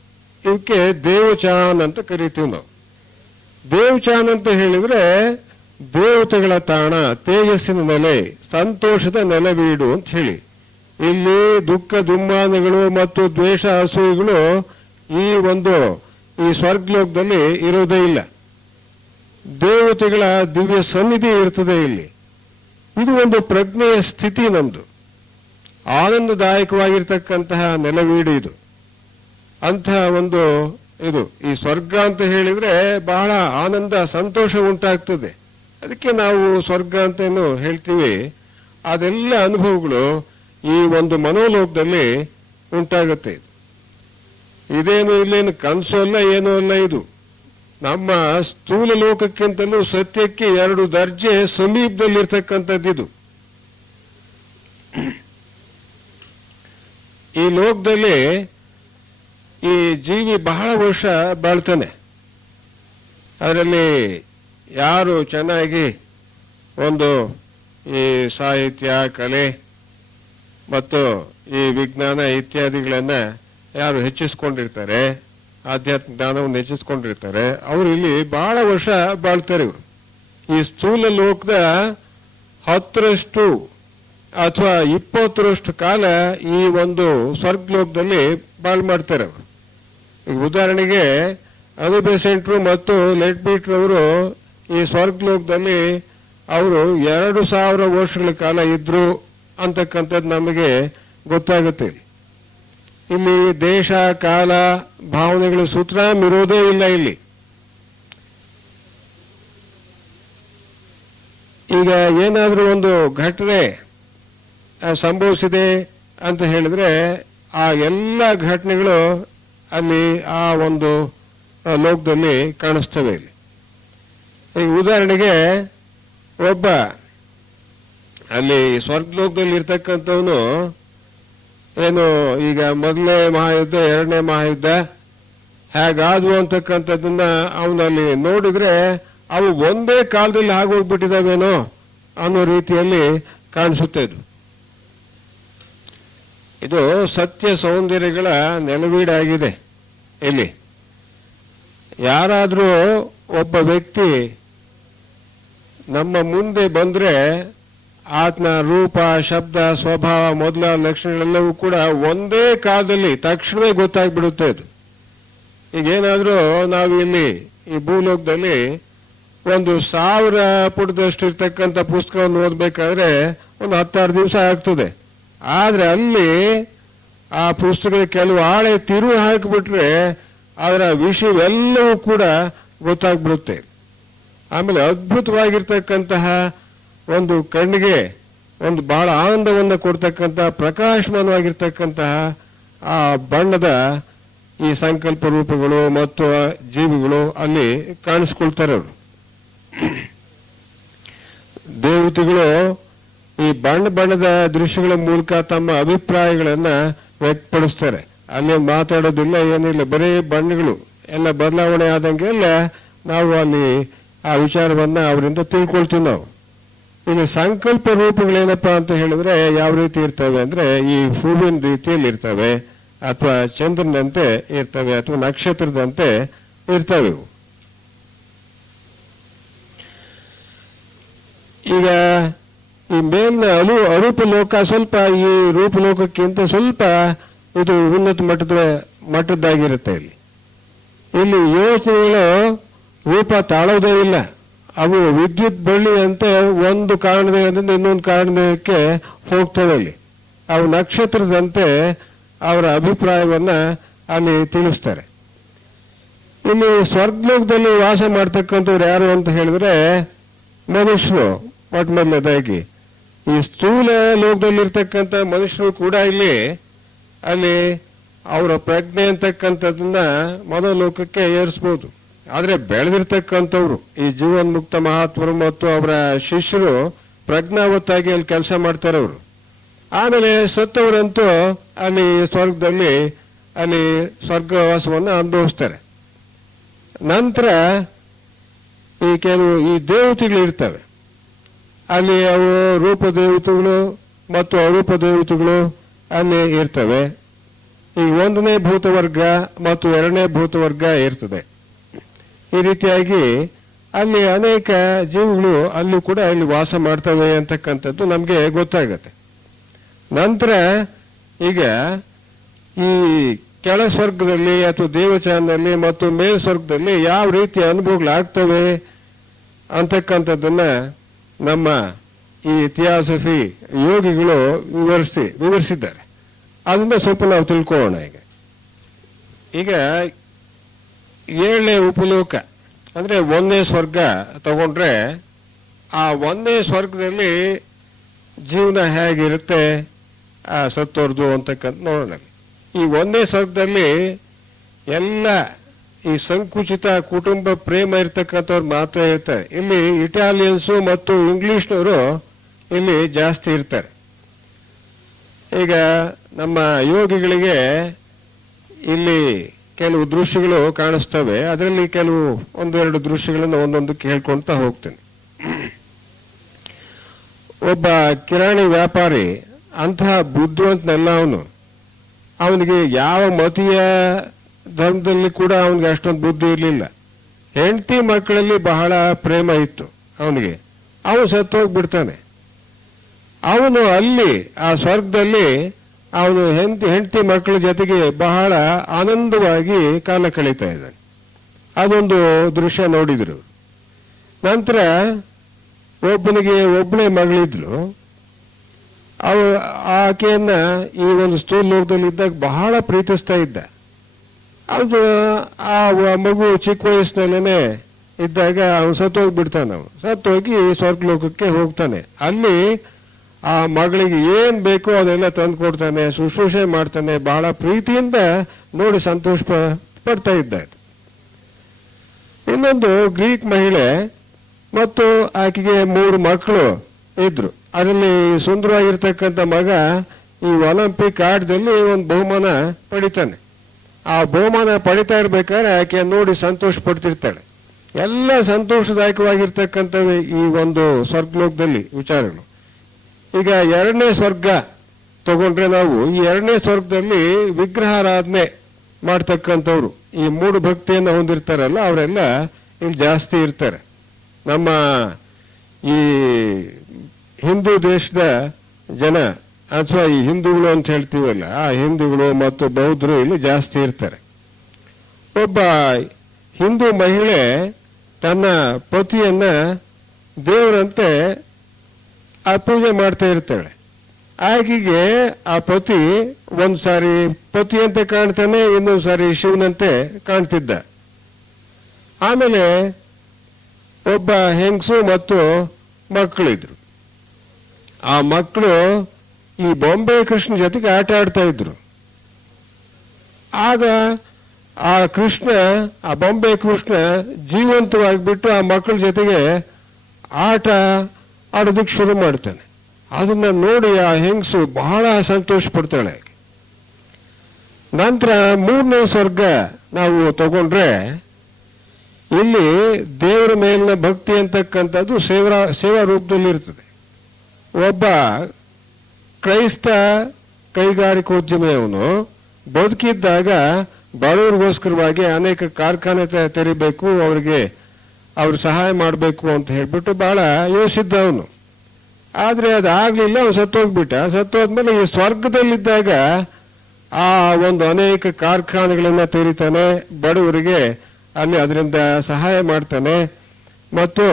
ಇವಕ್ಕೆ ದೇವಚಾನ್ ಅಂತ ಕರಿತೀವಿ ನಾವು. ದೇವಚಾನ್ ಅಂತ ಹೇಳಿದ್ರೆ ದೇವತೆಗಳ ತಾಣ, ತೇಜಸ್ಸಿನ ನೆಲೆ, ಸಂತೋಷದ ನೆಲವೀಡು ಅಂತ ಹೇಳಿ. ಇಲ್ಲಿ ದುಃಖ ದುಮ್ಮಾನಗಳು ಮತ್ತು ದ್ವೇಷ ಅಸೂಯೆಗಳು ಈ ಸ್ವರ್ಗಲೋಕದಲ್ಲಿ ಇರೋದೇ ಇಲ್ಲ. ದೇವತೆಗಳ ದಿವ್ಯ ಸನ್ನಿಧಿ ಇರ್ತದೆ ಇಲ್ಲಿ. ಇದು ಒಂದು ಪ್ರಜ್ಞೆಯ ಸ್ಥಿತಿ, ನಮ್ದು ಆನಂದದಾಯಕವಾಗಿರ್ತಕ್ಕಂತಹ ನೆಲವೀಡು ಇದು. ಅಂತಹ ಒಂದು ಇದು ಈ ಸ್ವರ್ಗ ಅಂತ ಹೇಳಿದ್ರೆ ಬಹಳ ಆನಂದ, ಸಂತೋಷ ಉಂಟಾಗ್ತದೆ. ಅದಕ್ಕೆ ನಾವು ಸ್ವರ್ಗ ಅಂತ ಹೇಳ್ತೀವಿ. ಅದೆಲ್ಲ ಅನುಭವಗಳು ಈ ಒಂದು ಮನೋಲೋಕದಲ್ಲಿ ಉಂಟಾಗುತ್ತೆ. ಇದೇನು ಇಲ್ಲೇನು ಕನಸು ಅಲ್ಲ, ಏನೂ ಅಲ್ಲ. ಇದು ನಮ್ಮ ಸ್ಥೂಲ ಲೋಕಕ್ಕಿಂತಲೂ ಸತ್ಯಕ್ಕೆ 2 ದರ್ಜೆ ಸಮೀಪದಲ್ಲಿರ್ತಕ್ಕಂಥದ್ದು. ಈ ಲೋಕದಲ್ಲಿ ಈ ಜೀವಿ ಬಹಳ ವರ್ಷ ಬಾಳ್ತಾನೆ. ಅದರಲ್ಲಿ ಯಾರು ಚೆನ್ನಾಗಿ ಒಂದು ಈ ಸಾಹಿತ್ಯ, ಕಲೆ ಮತ್ತು ಈ ವಿಜ್ಞಾನ ಇತ್ಯಾದಿಗಳನ್ನ ಯಾರು ಹೆಚ್ಚಿಸ್ಕೊಂಡಿರ್ತಾರೆ, ಆಧ್ಯಾತ್ಮಿಕ ಜ್ಞಾನವನ್ನು ಹೆಚ್ಚಿಸ್ಕೊಂಡಿರ್ತಾರೆ, ಅವರು ಇಲ್ಲಿ ಬಹಳ ವರ್ಷ ಬಾಳ್ತಾರೆ. ಇವರು ಈ ಸ್ಥೂಲ ಲೋಕದ 10ರಷ್ಟು ಅಥವಾ 20ರಷ್ಟು ಕಾಲ ಈ ಒಂದು ಸ್ವರ್ಗಲೋಕದಲ್ಲಿ ಬಾಳ್ ಮಾಡ್ತಾರೆ ಅವರು. ಈಗ ಉದಾಹರಣೆಗೆ ಅನುಬೆಸೆಂಟ್ರು ಮತ್ತು ಲೆಟ್ಬೀಟ್ರ್ ಅವರು ಈ ಸ್ವರ್ಗಲೋಕದಲ್ಲಿ ಅವರು 2000 ವರ್ಷಗಳ ಕಾಲ ಇದ್ರು ಅಂತಕ್ಕಂಥದ್ದು ನಮಗೆ ಗೊತ್ತಾಗುತ್ತೆ. ಇಲ್ಲಿ ದೇಶ, ಕಾಲ, ಭಾವನೆಗಳ ಸೂತ್ರ ಇರೋದೇ ಇಲ್ಲ. ಇಲ್ಲಿ ಈಗ ಏನಾದರೂ ಒಂದು ಘಟನೆ ಸಂಭವಿಸಿದೆ ಅಂತ ಹೇಳಿದ್ರೆ ಆ ಎಲ್ಲ ಘಟನೆಗಳು ಅಲ್ಲಿ ಆ ಒಂದು ಲೋಕದಲ್ಲಿ ಕಾಣಿಸ್ತವೆ. ಇಲ್ಲಿ ಈಗ ಉದಾಹರಣೆಗೆ ಒಬ್ಬ ಅಲ್ಲಿ ಸ್ವರ್ಗಲೋಕದಲ್ಲಿ ಇರ್ತಕ್ಕಂಥವನು ಏನು ಈಗ ಮೊದಲನೇ ಮಹಾಯುದ್ಧ ಎರಡನೇ ಮಹಾಯುದ್ಧ ಹೇಗಾದ್ವು ಅಂತಕ್ಕಂಥದ್ದನ್ನ ಅವನಲ್ಲಿ ನೋಡಿದ್ರೆ ಅವು ಒಂದೇ ಕಾಲದಲ್ಲಿ ಆಗೋಗ್ಬಿಟ್ಟಿದಾವೇನೋ ಅನ್ನೋ ರೀತಿಯಲ್ಲಿ ಕಾಣಿಸುತ್ತೆ. ಇದು ಸತ್ಯ ಸೌಂದರ್ಯಗಳ ನೆಲವೀಡಾಗಿದೆ. ಇಲ್ಲಿ ಯಾರಾದರೂ ಒಬ್ಬ ವ್ಯಕ್ತಿ ನಮ್ಮ ಮುಂದೆ ಬಂದ್ರೆ ಆತನ ರೂಪ, ಶಬ್ದ, ಸ್ವಭಾವ ಮೊದಲಾದ ಲಕ್ಷಣಗಳೆಲ್ಲವೂ ಕೂಡ ಒಂದೇ ಕಾಲದಲ್ಲಿ ತಕ್ಷಣವೇ ಗೊತ್ತಾಗ್ಬಿಡುತ್ತೆ. ಇದು ಈಗೇನಾದ್ರೂ ನಾವು ಇಲ್ಲಿ ಈ ಭೂಲೋಕದಲ್ಲಿ ಒಂದು 1000 ಪುಟದಷ್ಟು ಇರ್ತಕ್ಕಂಥ ಪುಸ್ತಕವನ್ನು ಓದಬೇಕಾದ್ರೆ ಒಂದು 10-6 ದಿವಸ ಆಗ್ತದೆ. ಆದ್ರೆ ಅಲ್ಲಿ ಆ ಪುಸ್ತಕದ ಕೆಲವು ಹಾಳೆ ತಿರುವು ಹಾಕಿಬಿಟ್ರೆ ಅದರ ವಿಷಯವೆಲ್ಲವೂ ಕೂಡ ಗೊತ್ತಾಗ್ಬಿಡುತ್ತೆ. ಆಮೇಲೆ ಅದ್ಭುತವಾಗಿರ್ತಕ್ಕಂತಹ ಒಂದು ಕಣ್ಣಿಗೆ ಒಂದು ಬಹಳ ಆನಂದವನ್ನು ಕೊಡ್ತಕ್ಕಂತಹ ಪ್ರಕಾಶಮಾನವಾಗಿರ್ತಕ್ಕಂತಹ ಆ ಬಣ್ಣದ ಈ ಸಂಕಲ್ಪ ರೂಪಗಳು ಮತ್ತು ಜೀವಿಗಳು ಅಲ್ಲಿ ಕಾಣಿಸ್ಕೊಳ್ತಾರೆ. ಅವರು ದೇವತೆಗಳು ಈ ಬಣ್ಣದ ದೃಶ್ಯಗಳ ಮೂಲಕ ತಮ್ಮ ಅಭಿಪ್ರಾಯಗಳನ್ನ ವ್ಯಕ್ತಪಡಿಸ್ತಾರೆ. ಅಲ್ಲಿ ಮಾತಾಡೋದಿಲ್ಲ, ಏನಿಲ್ಲ, ಬರೀ ಬಣ್ಣಗಳು ಎಲ್ಲ ಬದಲಾವಣೆ ಆದಂಗೆಲ್ಲ ನಾವು ಅಲ್ಲಿ ಆ ವಿಚಾರವನ್ನ ಅವರಿಂದ ತಿಳ್ಕೊಳ್ತೀವಿ. ನಾವು ಇನ್ನು ಸಂಕಲ್ಪ ರೂಪಗಳೇನಪ್ಪಾ ಅಂತ ಹೇಳಿದ್ರೆ ಯಾವ ರೀತಿ ಇರ್ತವೆ ಅಂದ್ರೆ ಈ ಹೂವಿನ ರೀತಿಯಲ್ಲಿ ಇರ್ತವೆ, ಅಥವಾ ಚಂದ್ರನಂತೆ ಇರ್ತವೆ, ಅಥವಾ ನಕ್ಷತ್ರದಂತೆ ಇರ್ತವೆ. ಇವು ಈಗ ಈ ಮೇಲಿನ ಅರೂಪ ಲೋಕ ಸ್ವಲ್ಪ ಈ ರೂಪಲೋಕಕ್ಕಿಂತ ಸ್ವಲ್ಪ ಇದು ಉನ್ನತ ಮಟ್ಟದ್ದಾಗಿರುತ್ತೆ. ಇಲ್ಲಿ ಯೋಚನೆಗಳು ರೂಪ ತಾಳೋದೇ ಇಲ್ಲ. ಅವು ವಿದ್ಯುತ್ ಬಳ್ಳಿಯಂತೆ ಒಂದು ಕಾರಣದಿಂದ ಇನ್ನೊಂದು ಕಾರಣಕ್ಕೆ ಹೋಗ್ತವೆ. ಅಲ್ಲಿ ಅವು ನಕ್ಷತ್ರದಂತೆ ಅವರ ಅಭಿಪ್ರಾಯವನ್ನ ಅಲ್ಲಿ ತಿಳಿಸ್ತಾರೆ. ಇಲ್ಲಿ ಸ್ವರ್ಗಲೋಕದಲ್ಲಿ ವಾಸ ಮಾಡ್ತಕ್ಕಂಥವ್ರು ಯಾರು ಅಂತ ಹೇಳಿದ್ರೆ ಮನುಷ್ಯರು. ಮೊದಲನೇದಾಗಿ ಈ ಸ್ಥೂಲ ಲೋಕದಲ್ಲಿರ್ತಕ್ಕಂಥ ಮನುಷ್ಯರು ಕೂಡ ಅಲ್ಲಿ ಅವರ ಪ್ರಜ್ಞೆ ಅಂತಕ್ಕಂಥದ್ದನ್ನ ಮೊದಲೋಕಕ್ಕೆ ಏರಿಸಬಹುದು. ಆದ್ರೆ ಬೆಳೆದಿರ್ತಕ್ಕಂಥವ್ರು ಈ ಜೀವನ್ಮುಕ್ತ ಮಹಾತ್ಮರು ಮತ್ತು ಅವರ ಶಿಷ್ಯರು ಪ್ರಜ್ಞಾವತ್ತಾಗಿ ಅಲ್ಲಿ ಕೆಲಸ ಮಾಡ್ತಾರೆ. ಅವರು ಆಮೇಲೆ ಸತ್ತವರಂತೂ ಅಲ್ಲಿ ಸ್ವರ್ಗದಲ್ಲಿ ಅಲ್ಲಿ ಸ್ವರ್ಗವಾಸವನ್ನು ಅನುಭವಿಸ್ತಾರೆ. ನಂತರ ಈ ಕೆಲವು ಈ ದೇವತೆಗಳು ಇರ್ತವೆ. ಅಲ್ಲಿ ಅವು ರೂಪ ದೇವತೆಗಳು ಮತ್ತು ಅರೂಪ ದೇವತೆಗಳು ಅಲ್ಲಿ ಇರ್ತವೆ. ಈ 1ನೇ ಭೂತವರ್ಗ ಮತ್ತು 2ನೇ ಭೂತವರ್ಗ ಇರ್ತದೆ. ಈ ರೀತಿಯಾಗಿ ಅಲ್ಲಿ ಅನೇಕ ಜೀವಿಗಳು ಅಲ್ಲೂ ಕೂಡ ಇಲ್ಲಿ ವಾಸ ಮಾಡ್ತವೆ ಅಂತಕ್ಕಂಥದ್ದು ನಮಗೆ ಗೊತ್ತಾಗತ್ತೆ. ನಂತರ ಈಗ ಈ ಕೆಳ ಸ್ವರ್ಗದಲ್ಲಿ ಅಥವಾ ದೇವಚಾನಲ್ಲಿ ಮತ್ತು ಮೇಲ್ ಸ್ವರ್ಗದಲ್ಲಿ ಯಾವ ರೀತಿಯ ಅನುಭವಗಳಾಗ್ತವೆ ಅಂತಕ್ಕಂಥದ್ದನ್ನ ನಮ್ಮ ಈ ಥಿಯಾಸಫಿ ಯೋಗಿಗಳು ವಿವರಿಸಿದ್ದಾರೆ. ಅದನ್ನ ಸ್ವಲ್ಪ ನಾವು ತಿಳ್ಕೊಳ್ಳೋಣ. ಈಗ 7ನೇ ಉಪಲೋಕ ಅಂದ್ರೆ 1ನೇ ಸ್ವರ್ಗ ತಗೊಂಡ್ರೆ ಆ 1ನೇ ಸ್ವರ್ಗದಲ್ಲಿ ಜೀವನ ಹೇಗಿರುತ್ತೆ ಆ ಸತ್ತೋರ್ದು ಅಂತಕ್ಕಂಥ ನೋಡೋಣ. ಈ 1ನೇ ಸ್ವರ್ಗದಲ್ಲಿ ಎಲ್ಲ ಈ ಸಂಕುಚಿತ ಕುಟುಂಬ ಪ್ರೇಮ ಇರ್ತಕ್ಕಂಥವ್ರು ಮಾತ್ರ ಇರ್ತಾರೆ. ಇಲ್ಲಿ ಇಟಾಲಿಯನ್ಸು ಮತ್ತು ಇಂಗ್ಲಿಷ್ನವರು ಇಲ್ಲಿ ಜಾಸ್ತಿ ಇರ್ತಾರೆ. ಈಗ ನಮ್ಮ ಯೋಗಿಗಳಿಗೆ ಇಲ್ಲಿ ಕೆಲವು ದೃಶ್ಯಗಳು ಕಾಣಿಸ್ತವೆ. ಅದರಲ್ಲಿ ಕೆಲವು 1-2 ದೃಶ್ಯಗಳನ್ನು ಒಂದೊಂದಕ್ಕೆ ಹೇಳ್ಕೊಳ್ತಾ ಹೋಗ್ತೇನೆ. ಒಬ್ಬ ಕಿರಾಣಿ ವ್ಯಾಪಾರಿ ಅಂತಹ ಬುದ್ಧಿವಂತನೆಲ್ಲ ಅವನಿಗೆ ಯಾವ ಮತೀಯ ಧರ್ಮದಲ್ಲಿ ಕೂಡ ಅವನಿಗೆ ಅಷ್ಟೊಂದು ಬುದ್ಧಿ ಇರಲಿಲ್ಲ. ಹೆಂಡತಿ ಮಕ್ಕಳಲ್ಲಿ ಬಹಳ ಪ್ರೇಮ ಇತ್ತು ಅವನಿಗೆ. ಅವನು ಸತ್ತೋಗ್ಬಿಡ್ತಾನೆ. ಅವನು ಅಲ್ಲಿ ಆ ಸ್ವರ್ಗದಲ್ಲಿ ಅವನು ಹೆಂಡತಿ ಮಕ್ಕಳ ಜೊತೆಗೆ ಬಹಳ ಆನಂದವಾಗಿ ಕಾಲ ಕಳೀತಾ ಇದ್ದಾನೆ. ಅದೊಂದು ದೃಶ್ಯ ನೋಡಿದ್ರು. ನಂತರ ಒಬ್ಬಳೇ ಮಗಳಿದ್ಲು. ಆಕೆಯನ್ನ ಈ ಒಂದು ಸ್ಥೂಲ ಲೋಕದಲ್ಲಿ ಇದ್ದಾಗ ಬಹಳ ಪ್ರೀತಿಸ್ತಾ ಇದ್ದ. ಅದು ಆ ಮಗು ಚಿಕ್ಕ ವಯಸ್ಸಿನಲ್ಲೇನೆ ಇದ್ದಾಗ ಅವನು ಸತ್ತೋಗಿ ಬಿಡ್ತಾನೆ. ಅವನು ಸತ್ತೋಗಿ ಸ್ವರ್ಗಲೋಕಕ್ಕೆ ಹೋಗ್ತಾನೆ. ಅಲ್ಲಿ ಆ ಮಗಳಿಗೆ ಏನ್ ಬೇಕೋ ಅದೆಲ್ಲ ತಂದು ಕೊಡ್ತಾನೆ, ಶುಶ್ರೂಷೆ ಮಾಡ್ತಾನೆ, ಬಹಳ ಪ್ರೀತಿಯಿಂದ ನೋಡಿ ಸಂತೋಷ ಪಡ್ತಾ ಇದ್ದ. ಇನ್ನೊಂದು ಗ್ರೀಕ್ ಮಹಿಳೆ ಮತ್ತು ಆಕೆಗೆ 3 ಮಕ್ಕಳು ಇದ್ರು. ಅದರಲ್ಲಿ ಸುಂದರವಾಗಿರ್ತಕ್ಕಂಥ ಮಗ ಈ ಒಲಿಂಪಿಕ್ ಆಟದಲ್ಲಿ ಒಂದು ಬಹುಮಾನ ಪಡಿತಾನೆ. ಆ ಬಹುಮಾನ ಪಡಿತಾ ಇರ್ಬೇಕಾದ್ರೆ ಆಕೆ ನೋಡಿ ಸಂತೋಷ ಪಡ್ತಿರ್ತಾಳೆ. ಎಲ್ಲ ಸಂತೋಷದಾಯಕವಾಗಿರ್ತಕ್ಕಂಥವು ಈ ಒಂದು ಸ್ವರ್ಗಲೋಕದಲ್ಲಿ ವಿಚಾರಗಳು. ಈಗ 2ನೇ ಸ್ವರ್ಗ ತಗೊಂಡ್ರೆ ನಾವು ಈ 2ನೇ ಸ್ವರ್ಗದಲ್ಲಿ ವಿಗ್ರಹಾರಾಧನೆ ಮಾಡ್ತಕ್ಕಂಥವ್ರು, ಈ 3 ಭಕ್ತಿಯನ್ನು ಹೊಂದಿರ್ತಾರಲ್ಲ, ಅವರೆಲ್ಲ ಇಲ್ಲಿ ಜಾಸ್ತಿ ಇರ್ತಾರೆ. ನಮ್ಮ ಈ ಹಿಂದೂ ದೇಶದ ಜನ ಅಥವಾ ಈ ಹಿಂದೂಗಳು ಅಂತ ಹೇಳ್ತೀವಲ್ಲ, ಆ ಹಿಂದೂಗಳು ಮತ್ತು ಬೌದ್ಧರು ಇಲ್ಲಿ ಜಾಸ್ತಿ ಇರ್ತಾರೆ. ಒಬ್ಬ ಹಿಂದೂ ಮಹಿಳೆ ತನ್ನ ಪತಿಯನ್ನ ದೇವರಂತೆ ಆ ಪೂಜೆ ಮಾಡ್ತಾ ಇರ್ತಾಳೆ. ಆಕೆಗೆ ಆ ಪತಿ ಒಂದ್ ಸಾರಿ ಪತಿಯಂತೆ ಕಾಣ್ತಾನೆ, ಇನ್ನೊಂದು ಸಾರಿ ಶಿವನಂತೆ ಕಾಣ್ತಿದ್ದ. ಆಮೇಲೆ ಒಬ್ಬ ಹೆಂಗಸು ಮತ್ತು ಮಕ್ಕಳಿದ್ರು. ಆ ಮಕ್ಕಳು ಈ ಬೊಂಬೆ ಕೃಷ್ಣ ಜೊತೆಗೆ ಆಟ ಆಡ್ತಾ ಇದ್ರು. ಆಗ ಆ ಕೃಷ್ಣ, ಆ ಬೊಂಬೆ ಕೃಷ್ಣ ಜೀವಂತವಾಗಿಬಿಟ್ಟು ಆ ಮಕ್ಕಳ ಜೊತೆಗೆ ಆಟ ಆಡೋದಕ್ಕೆ ಶುರು ಮಾಡ್ತಾನೆ. ಅದನ್ನ ನೋಡಿ ಆ ಹೆಂಗಸು ಬಹಳ ಸಂತೋಷ ಪಡ್ತಾಳೆ. ನಂತರ 3ನೇ ಸ್ವರ್ಗ ನಾವು ತಗೊಂಡ್ರೆ ಇಲ್ಲಿ ದೇವರ ಮೇಲಿನ ಭಕ್ತಿ ಅಂತಕ್ಕಂಥದ್ದು ಸೇವಾ ರೂಪದಲ್ಲಿ ಇರ್ತದೆ. ಒಬ್ಬ ಕ್ರೈಸ್ತ ಕೈಗಾರಿಕೋದ್ಯಮಿಯವನು ಬದುಕಿದ್ದಾಗ ಬಡವರಿಗೋಸ್ಕರವಾಗಿ ಅನೇಕ ಕಾರ್ಖಾನೆ ತೆರಿಬೇಕು, ಅವ್ರಿಗೆ ಸಹಾಯ ಮಾಡಬೇಕು ಅಂತ ಹೇಳ್ಬಿಟ್ಟು ಬಹಳ ಯೋಚಿಸಿದ್ದ ಅವನು. ಆದ್ರೆ ಅದಾಗ್ಲಿಲ್ಲ, ಅವನು ಸತ್ತೋಗ್ಬಿಟ್ಟ. ಸತ್ತೋದ್ಮೇಲೆ ಈ ಸ್ವರ್ಗದಲ್ಲಿದ್ದಾಗ ಆ ಒಂದು ಅನೇಕ ಕಾರ್ಖಾನೆಗಳನ್ನ ತೆರಿತಾನೆ, ಬಡವರಿಗೆ ಅಲ್ಲಿ ಅದರಿಂದ ಸಹಾಯ ಮಾಡ್ತಾನೆ ಮತ್ತು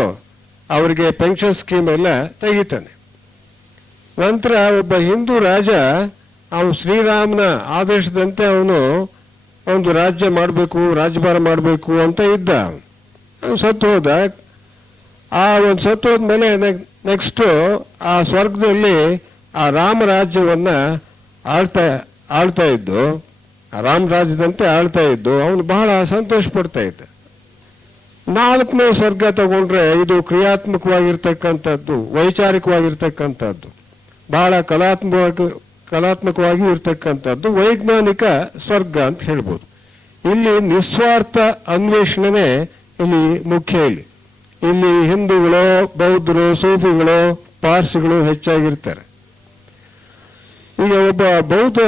ಅವರಿಗೆ ಪೆನ್ಷನ್ ಸ್ಕೀಮ್ ಎಲ್ಲ ತೆಗಿತಾನೆ. ನಂತರ ಒಬ್ಬ ಹಿಂದೂ ರಾಜ, ಅವನು ಶ್ರೀರಾಮನ ಆದೇಶದಂತೆ ಅವನು ಒಂದು ರಾಜ್ಯ ಮಾಡಬೇಕು, ರಾಜ್ಯಭಾರ ಮಾಡಬೇಕು ಅಂತ ಇದ್ದ. ಅವನು ಸತ್ತು ಹೋದ. ಆ ಒಂದು ಸತ್ತು ಹೋದ್ಮೇಲೆ ನೆಕ್ಸ್ಟ್ ಆ ಸ್ವರ್ಗದಲ್ಲಿ ಆ ರಾಮರಾಜ್ಯವನ್ನ ಆಳ್ತಾ ಇದ್ದು, ಆ ರಾಮರಾಜ್ಯದಂತೆ ಆಳ್ತಾ ಇದ್ದು ಅವನು ಬಹಳ ಸಂತೋಷ ಪಡ್ತಾ ಇದ್ದ. 4ನೇ ಸ್ವರ್ಗ ತಗೊಂಡ್ರೆ ಇದು ಕ್ರಿಯಾತ್ಮಕವಾಗಿರ್ತಕ್ಕಂಥದ್ದು, ವೈಚಾರಿಕವಾಗಿರ್ತಕ್ಕಂಥದ್ದು, ಬಹಳ ಕಲಾತ್ಮಕವಾಗಿ ಇರ್ತಕ್ಕಂಥದ್ದು, ವೈಜ್ಞಾನಿಕ ಸ್ವರ್ಗ ಅಂತ ಹೇಳ್ಬೋದು. ಇಲ್ಲಿ ನಿಸ್ವಾರ್ಥ ಅನ್ವೇಷಣೆ ಇಲ್ಲಿ ಮುಖ್ಯ. ಇಲ್ಲಿ ಹಿಂದೂಗಳು, ಬೌದ್ಧರು, ಸೂಫಿಗಳು, ಪಾರ್ಸಿಗಳು ಹೆಚ್ಚಾಗಿರ್ತಾರೆ. ಈಗ ಒಬ್ಬ ಬೌದ್ಧ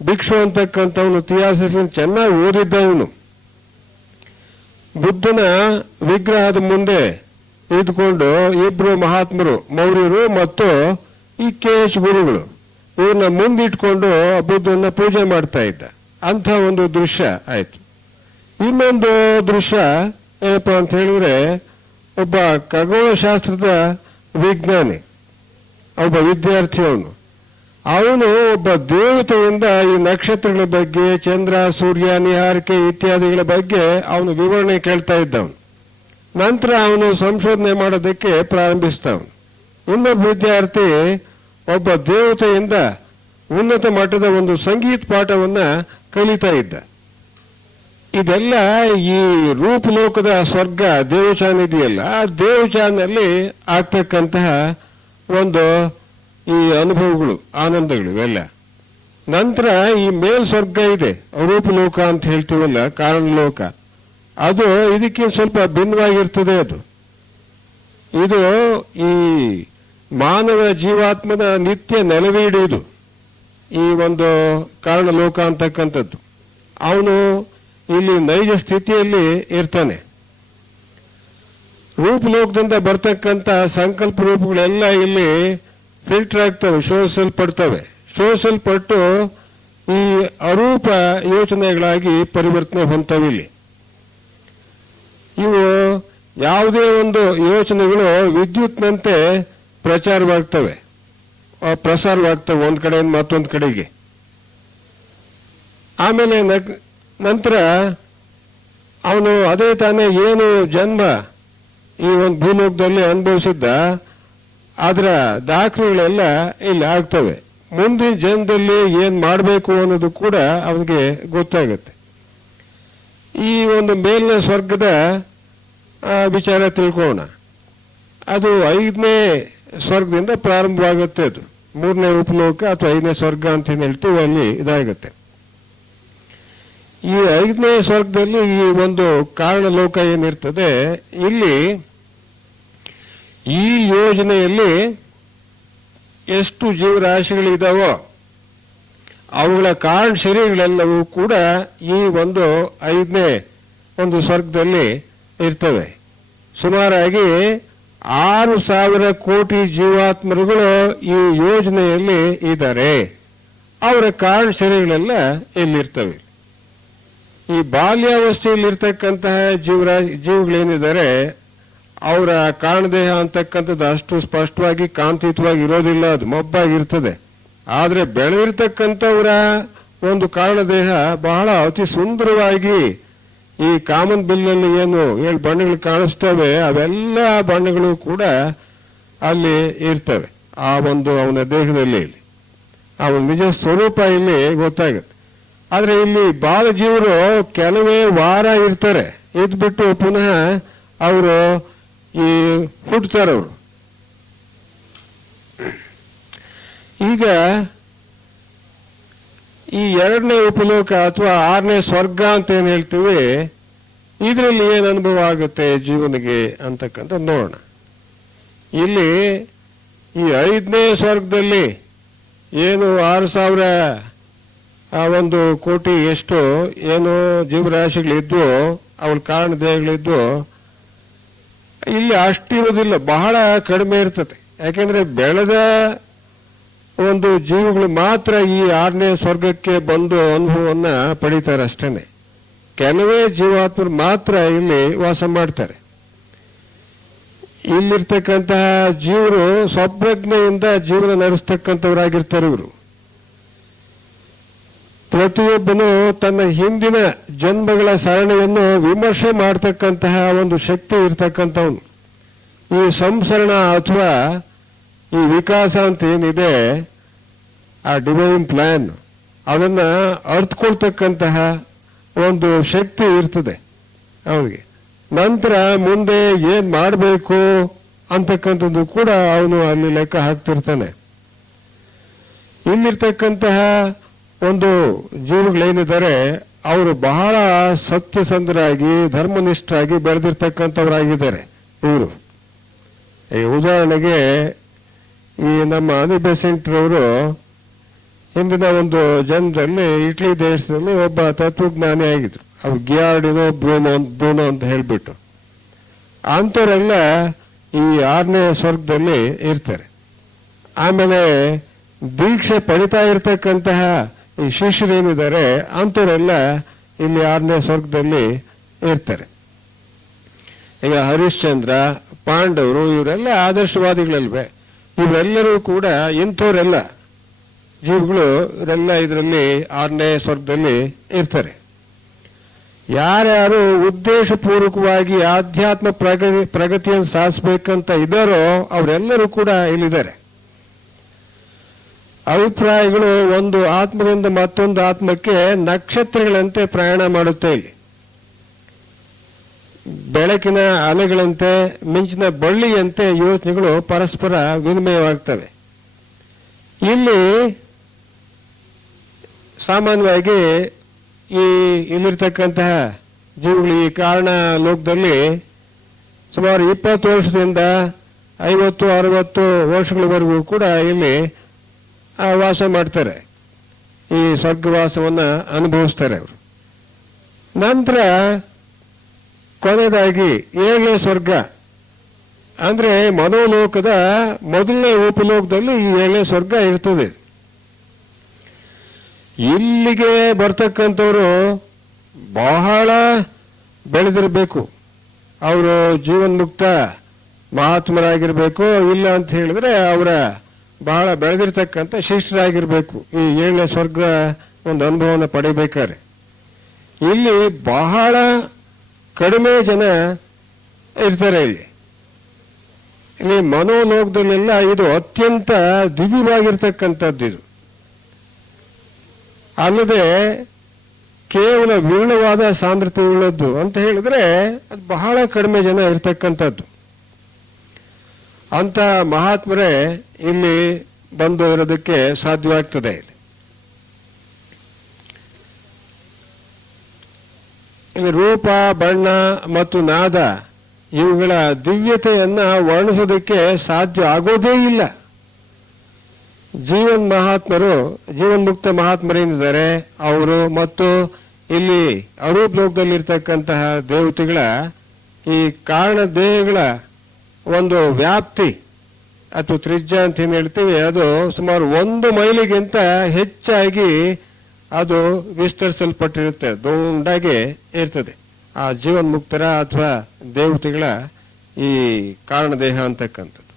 ಭಿಕ್ಷು ಅಂತಕ್ಕಂಥವನು ಥಿಯಾಸಫಿಯನ್ನು ಚೆನ್ನಾಗಿ ಓದಿದ್ದವನು ಬುದ್ಧನ ವಿಗ್ರಹದ ಮುಂದೆ ಇದ್ಕೊಂಡು ಇಬ್ರು ಮಹಾತ್ಮರು, ಮೌರ್ಯರು ಮತ್ತು ಈ KH ಗುರುಗಳು, ಇವ್ರನ್ನ ಮುಂದಿಟ್ಕೊಂಡು ಬುದ್ಧನ ಪೂಜೆ ಮಾಡ್ತಾ ಇದ್ದ. ಅಂಥ ಒಂದು ದೃಶ್ಯ ಆಯ್ತು. ಇನ್ನೊಂದು ದೃಶ್ಯ ಏನಪ್ಪಾ ಅಂತ ಹೇಳಿದ್ರೆ, ಒಬ್ಬ ಖಗೋಳಶಾಸ್ತ್ರದ ವಿಜ್ಞಾನಿ, ಒಬ್ಬ ವಿದ್ಯಾರ್ಥಿ, ಅವನು ಒಬ್ಬ ದೇವತೆಯಿಂದ ಈ ನಕ್ಷತ್ರಗಳ ಬಗ್ಗೆ, ಚಂದ್ರ ಸೂರ್ಯ ನಿಹಾರಿಕೆ ಇತ್ಯಾದಿಗಳ ಬಗ್ಗೆ ಅವನು ವಿವರಣೆ ಕೇಳ್ತಾ ಇದ್ದವನು. ನಂತರ ಅವನು ಸಂಶೋಧನೆ ಮಾಡೋದಕ್ಕೆ ಪ್ರಾರಂಭಿಸ್ತಾವನು. ಇನ್ನೊಬ್ಬ ವಿದ್ಯಾರ್ಥಿ ಒಬ್ಬ ದೇವತೆಯಿಂದ ಉನ್ನತ ಮಟ್ಟದ ಒಂದು ಸಂಗೀತ ಪಾಠವನ್ನ ಕಲಿತಾ ಇದ್ದ. ಇದೆಲ್ಲ ಈ ರೂಪಲೋಕದ ಸ್ವರ್ಗ ದೇವಚಾನ ಇದೆಯಲ್ಲ, ಆ ದೇವಚಾನಲ್ಲಿ ಆಗ್ತಕ್ಕಂತಹ ಒಂದು ಈ ಅನುಭವಗಳು, ಆನಂದಗಳು ಇವೆಲ್ಲ. ನಂತರ ಈ ಮೇಲ್ ಸ್ವರ್ಗ ಇದೆ, ರೂಪಲೋಕ ಅಂತ ಹೇಳ್ತೀವಲ್ಲ, ಕಾರಣಲೋಕ, ಅದು ಇದಕ್ಕೆ ಸ್ವಲ್ಪ ಭಿನ್ನವಾಗಿರ್ತದೆ. ಇದು ಈ ಮಾನವ ಜೀವಾತ್ಮನ ನಿತ್ಯ ನೆಲವೀಡು. ಇದು ಈ ಒಂದು ಕಾರಣಲೋಕ ಅಂತಕ್ಕಂಥದ್ದು. ಅವನು ಇಲ್ಲಿ ನೈಜ ಸ್ಥಿತಿಯಲ್ಲಿ ಇರ್ತಾನೆ. ರೂಪಲೋಕದಿಂದ ಬರ್ತಕ್ಕಂಥ ಸಂಕಲ್ಪ ರೂಪಗಳೆಲ್ಲ ಇಲ್ಲಿ ಫಿಲ್ಟರ್ ಆಗ್ತವೆ, ಶೋಧಿಸಲ್ಪಡ್ತವೆ. ಶೋಧಿಸಲ್ಪಟ್ಟು ಈ ಅರೂಪ ಯೋಚನೆಗಳಾಗಿ ಪರಿವರ್ತನೆ ಹೊಂದವೆ. ಇಲ್ಲಿ ಇವು ಯಾವುದೇ ಒಂದು ಯೋಚನೆಗಳು ವಿದ್ಯುತ್ನಂತೆ ಪ್ರಸಾರವಾಗ್ತವೆ ಒಂದ್ ಕಡೆಯಿಂದ ಮತ್ತೊಂದು ಕಡೆಗೆ. ಆಮೇಲೆ ನಂತರ ಅವನು ಅದೇ ತಾನೇ ಏನು ಜನ್ಮ ಈ ಒಂದು ಭೂಲೋಕದಲ್ಲಿ ಅನುಭವಿಸಿದ್ದ ಅದರ ದಾಖಲೆಗಳೆಲ್ಲ ಇಲ್ಲಿ ಆಗ್ತವೆ. ಮುಂದಿನ ಜನ್ಮದಲ್ಲಿ ಏನ್ ಮಾಡಬೇಕು ಅನ್ನೋದು ಕೂಡ ಅವನಿಗೆ ಗೊತ್ತಾಗುತ್ತೆ. ಈ ಒಂದು ಮೇಲಿನ ಸ್ವರ್ಗದ ವಿಚಾರ ತಿಳ್ಕೊಳ್ಳೋಣ. ಅದು 5ನೇ ಸ್ವರ್ಗದಿಂದ ಪ್ರಾರಂಭವಾಗುತ್ತೆ. ಅದು 3ನೇ ಉಪಲೋಕ ಅಥವಾ 5ನೇ ಸ್ವರ್ಗ ಅಂತ ಏನ್ ಹೇಳ್ತೀವಿ ಅಲ್ಲಿ ಇದಾಗುತ್ತೆ. ಈ 5ನೇ ಸ್ವರ್ಗದಲ್ಲಿ ಈ ಒಂದು ಕಾರಣ ಲೋಕ ಏನಿರ್ತದೆ, ಇಲ್ಲಿ ಈ ಯೋಜನೆಯಲ್ಲಿ ಎಷ್ಟು ಜೀವರಾಶಿಗಳಿದಾವೋ ಅವುಗಳ ಕಾರಣ ಶರೀರಗಳೆಲ್ಲವೂ ಕೂಡ ಈ ಒಂದು 5ನೇ ಒಂದು ಸ್ವರ್ಗದಲ್ಲಿ ಇರ್ತವೆ. ಸುಮಾರಾಗಿ 6,000 ಕೋಟಿ ಜೀವಾತ್ಮರುಗಳು ಈ ಯೋಜನೆಯಲ್ಲಿ ಇದ್ದಾರೆ. ಅವರ ಕಾರಣ ಶರೀರಗಳೆಲ್ಲ ಇಲ್ಲಿರ್ತವೆ. ಈ ಬಾಲ್ಯಾವಸ್ಥೆಯಲ್ಲಿರ್ತಕ್ಕಂತಹ ಜೀವಗಳೇನಿದ್ದಾರೆ ಅವರ ಕಾರಣದೇಹ ಅಂತಕ್ಕಂಥದ್ದು ಅಷ್ಟು ಸ್ಪಷ್ಟವಾಗಿ ಕಾಂತಿಯುತವಾಗಿ ಇರೋದಿಲ್ಲ, ಅದು ಮಬ್ಬಾಗಿರ್ತದೆ. ಆದ್ರೆ ಬೆಳೆದಿರ್ತಕ್ಕಂಥವರ ಒಂದು ಕಾರಣದೇಹ ಬಹಳ ಅತಿ ಸುಂದರವಾಗಿ ಈ ಕಾಮನ್ ಬಿಲ್ನಲ್ಲಿ ಏನು 7 ಬಣ್ಣಗಳು ಕಾಣಿಸ್ತವೆ ಅವೆಲ್ಲ ಬಣ್ಣಗಳು ಕೂಡ ಅಲ್ಲಿ ಇರ್ತವೆ. ಆ ಒಂದು ಅವನ ದೇಹದಲ್ಲಿ ಅವನ ನಿಜ ಸ್ವರೂಪ ಇಲ್ಲಿ ಗೊತ್ತಾಗುತ್ತೆ. ಆದ್ರೆ ಇಲ್ಲಿ ಬಾಲಜೀವರು ಕೆಲವೇ ವಾರ ಇರ್ತಾರೆ, ಇದ್ಬಿಟ್ಟು ಪುನಃ ಅವರು ಈ ಹುಟ್ಟುತ್ತಾರವರು. ಈಗ ಈ 2ನೇ ಉಪಲೋಕ ಅಥವಾ 6ನೇ ಸ್ವರ್ಗ ಅಂತ ಏನ್ ಹೇಳ್ತೀವಿ, ಇದರಲ್ಲಿ ಏನ್ ಅನುಭವ ಆಗುತ್ತೆ ಜೀವನಿಗೆ ಅಂತಕ್ಕಂಥ ನೋಡೋಣ. ಇಲ್ಲಿ ಈ 5ನೇ ಸ್ವರ್ಗದಲ್ಲಿ ಏನು 6,000 ಒಂದು ಕೋಟಿ ಎಷ್ಟು ಏನು ಜೀವರಾಶಿಗಳಿದ್ವು, ಅವಳ ಕಾರಣ ದೇಹಗಳಿದ್ವು, ಇಲ್ಲಿ ಅಷ್ಟಿರೋದಿಲ್ಲ, ಬಹಳ ಕಡಿಮೆ ಇರ್ತದೆ. ಯಾಕೆಂದ್ರೆ ಬೆಳೆದ ಒಂದು ಜೀವಿಗಳು ಮಾತ್ರ ಈ 6ನೇ ಸ್ವರ್ಗಕ್ಕೆ ಬಂದು ಅನುಭವವನ್ನ ಪಡೀತಾರೆ ಅಷ್ಟೇನೆ. ಕೆಲವೇ ಜೀವಾತ್ಮರು ಮಾತ್ರ ಇಲ್ಲಿ ವಾಸ ಮಾಡ್ತಾರೆ. ಇಲ್ಲಿರ್ತಕ್ಕಂತಹ ಜೀವರು ಸ್ವಪ್ರಜ್ಞೆಯಿಂದ ಜೀವನ ನಡೆಸ್ತಕ್ಕಂಥವರಾಗಿರ್ತಾರೆ. ಇವರು ಪ್ರತಿಯೊಬ್ಬನು ತನ್ನ ಹಿಂದಿನ ಜನ್ಮಗಳ ಸರಣಿಯನ್ನು ವಿಮರ್ಶೆ ಮಾಡತಕ್ಕಂತಹ ಒಂದು ಶಕ್ತಿ ಇರ್ತಕ್ಕಂಥವನು. ಈ ಸಂಸರಣ ಅಥವಾ ಈ ವಿಕಾಸ ಅಂತ ಏನಿದೆ, ಆ ಡಿವೈನ್ ಪ್ಲಾನ್ ಅದನ್ನ ಅರ್ಥಕೊಳ್ತಕ್ಕಂತಹ ಒಂದು ಶಕ್ತಿ ಇರ್ತದೆ ಅವನಿಗೆ. ನಂತರ ಮುಂದೆ ಏನ್ ಮಾಡಬೇಕು ಅಂತಕ್ಕಂಥದ್ದು ಕೂಡ ಅವನು ಅಲ್ಲಿ ಲೆಕ್ಕ ಹಾಕ್ತಿರ್ತಾನೆ. ಇಲ್ಲಿರ್ತಕ್ಕಂತಹ ಒಂದು ಜೀವಿಗಳೇನಿದ್ದಾರೆ ಅವರು ಬಹಳ ಸತ್ಯಸಂಧರಾಗಿ ಧರ್ಮನಿಷ್ಠರಾಗಿ ಬೆಳೆದಿರ್ತಕ್ಕಂಥವರಾಗಿದ್ದಾರೆ ಇವರು. ಈ ಉದಾಹರಣೆಗೆ ಈ ನಮ್ಮ ಅನಿ ಬೆಸೆಂಟ್ ರವರು ಹಿಂದಿನ ಒಂದು ಜನ್ಮದಲ್ಲಿ ಇಟಲಿ ದೇಶದಲ್ಲಿ ಒಬ್ಬ ತತ್ವಜ್ಞಾನಿ ಆಗಿದ್ರು. ಅವ್ರು ಗಿಯಾರ್ಡಿನೋ ಬ್ರೂನೋ ಅಂತ ಹೇಳ್ಬಿಟ್ಟು ಅಂಥವರೆಲ್ಲ ಈ 6ನೇ ಸ್ವರ್ಗದಲ್ಲಿ ಇರ್ತಾರೆ. ಆಮೇಲೆ ದೀಕ್ಷೆ ಪಡಿತಾ ಇರ್ತಕ್ಕಂತಹ ಈ ಶಿಷ್ಯರೇನಿದ್ದಾರೆ ಅಂಥವರೆಲ್ಲ ಇಲ್ಲಿ 6ನೇ ಸ್ವರ್ಗದಲ್ಲಿ ಇರ್ತಾರೆ. ಈಗ ಹರಿಶ್ಚಂದ್ರ, ಪಾಂಡವರು ಇವರೆಲ್ಲ ಆದರ್ಶವಾದಿಗಳಲ್ವೇ, ಇವರೆಲ್ಲರೂ ಕೂಡ ಇಂಥವರೆಲ್ಲ ಜೀವಿಗಳು ಇವರೆಲ್ಲ ಇದರಲ್ಲಿ 6ನೇ ಸ್ವರ್ಗದಲ್ಲಿ ಇರ್ತಾರೆ. ಯಾರ್ಯಾರು ಉದ್ದೇಶಪೂರ್ವಕವಾಗಿ ಆಧ್ಯಾತ್ಮ ಪ್ರಗತಿಯನ್ನು ಸಾಧಿಸಬೇಕಂತ ಇದ್ದಾರೋ ಅವರೆಲ್ಲರೂ ಕೂಡ ಇಲ್ಲಿದ್ದಾರೆ. ಅಭಿಪ್ರಾಯಗಳು ಒಂದು ಆತ್ಮದಿಂದ ಮತ್ತೊಂದು ಆತ್ಮಕ್ಕೆ ನಕ್ಷತ್ರಗಳಂತೆ ಪ್ರಯಾಣ ಮಾಡುತ್ತೆ. ಇಲ್ಲಿ ಬೆಳಕಿನ ಅಲೆಗಳಂತೆ ಮಿಂಚಿನ ಬಳ್ಳಿಯಂತೆ ಯೋಚನೆಗಳು ಪರಸ್ಪರ ವಿನಿಮಯವಾಗ್ತವೆ. ಇಲ್ಲಿ ಸಾಮಾನ್ಯವಾಗಿ ಇಲ್ಲಿರ್ತಕ್ಕಂತಹ ಜೀವಿಗಳು ಈ ಕಾರಣ ಲೋಕದಲ್ಲಿ ಸುಮಾರು 20 ವರ್ಷದಿಂದ 50-60 ವರ್ಷಗಳವರೆಗೂ ಕೂಡ ಇಲ್ಲಿ ವಾಸ ಮಾಡ್ತಾರೆ. ಈ ಸ್ವರ್ಗವಾಸವನ್ನ ಅನುಭವಿಸ್ತಾರೆ ಅವರು. ನಂತರ ಕೊನೆಯದಾಗಿ 7ನೇ ಸ್ವರ್ಗ ಅಂದ್ರೆ ಮನೋಲೋಕದ ಮೊದಲನೇ ಉಪಲೋಕದಲ್ಲಿ ಈ 7ನೇ ಸ್ವರ್ಗ ಇರ್ತದೆ. ಇಲ್ಲಿಗೆ ಬರ್ತಕ್ಕಂಥವರು ಬಹಳ ಬೆಳೆದಿರಬೇಕು, ಅವರು ಜೀವನ್ಮುಕ್ತ ಮಹಾತ್ಮರಾಗಿರ್ಬೇಕು. ಇಲ್ಲ ಅಂತ ಹೇಳಿದ್ರೆ ಅವರ ಬಹಳ ಬೆಳೆದಿರ್ತಕ್ಕಂಥ ಶಿಷ್ಟರಾಗಿರ್ಬೇಕು ಈ 7ನೇ ಸ್ವರ್ಗ ಒಂದು ಅನುಭವನ ಪಡಿಬೇಕಾದ್ರೆ. ಇಲ್ಲಿ ಬಹಳ ಕಡಿಮೆ ಜನ ಇರ್ತಾರೆ ಇಲ್ಲಿ. ಇಲ್ಲಿ ಮನೋಲೋಕದಲ್ಲೆಲ್ಲ ಇದು ಅತ್ಯಂತ ದಿವ್ಯವಾಗಿರ್ತಕ್ಕಂಥದ್ದು. ಇದು ಅಲ್ಲದೆ ಕೇವಲ ವಿರಳವಾದ ಸಾಂದ್ರತೆ ಉಳ್ಳದ್ದು ಅಂತ ಹೇಳಿದ್ರೆ ಅದು ಬಹಳ ಕಡಿಮೆ ಜನ ಇರ್ತಕ್ಕಂಥದ್ದು. ಅಂತ ಮಹಾತ್ಮರೇ ಇಲ್ಲಿ ಬಂದು ಇರೋದಕ್ಕೆ ಸಾಧ್ಯವಾಗ್ತದೆ. ಇಲ್ಲಿ ರೂಪ, ಬಣ್ಣ ಮತ್ತು ನಾದ ಇವುಗಳ ದಿವ್ಯತೆಯನ್ನ ವರ್ಣಿಸೋದಕ್ಕೆ ಸಾಧ್ಯ ಆಗೋದೇ ಇಲ್ಲ. ಜೀವನ್ಮುಕ್ತ ಮಹಾತ್ಮರೇನಿದ್ದಾರೆ ಅವರು ಮತ್ತು ಇಲ್ಲಿ ಅರೂಪ ಲೋಕದಲ್ಲಿರ್ತಕ್ಕಂತಹ ದೇವತೆಗಳ ಈ ಕಾರಣ ದೇಹಗಳ ಒಂದು ವ್ಯಾಪ್ತಿ ಅಥವಾ ತ್ರಿಜ್ಯ ಅಂತ ಏನ್ ಹೇಳ್ತೀವಿ, ಅದು ಸುಮಾರು 1 ಮೈಲಿಗಿಂತ ಹೆಚ್ಚಾಗಿ ಅದು ವಿಸ್ತರಿಸಲ್ಪಟ್ಟಿರುತ್ತೆ, ದೊಡ್ಡಾಗಿ ಇರ್ತದೆ. ಆ ಜೀವನ್ಮುಕ್ತರ ಅಥವಾ ದೇವತೆಗಳ ಈ ಕಾರಣದೇಹ ಅಂತಕ್ಕಂಥದ್ದು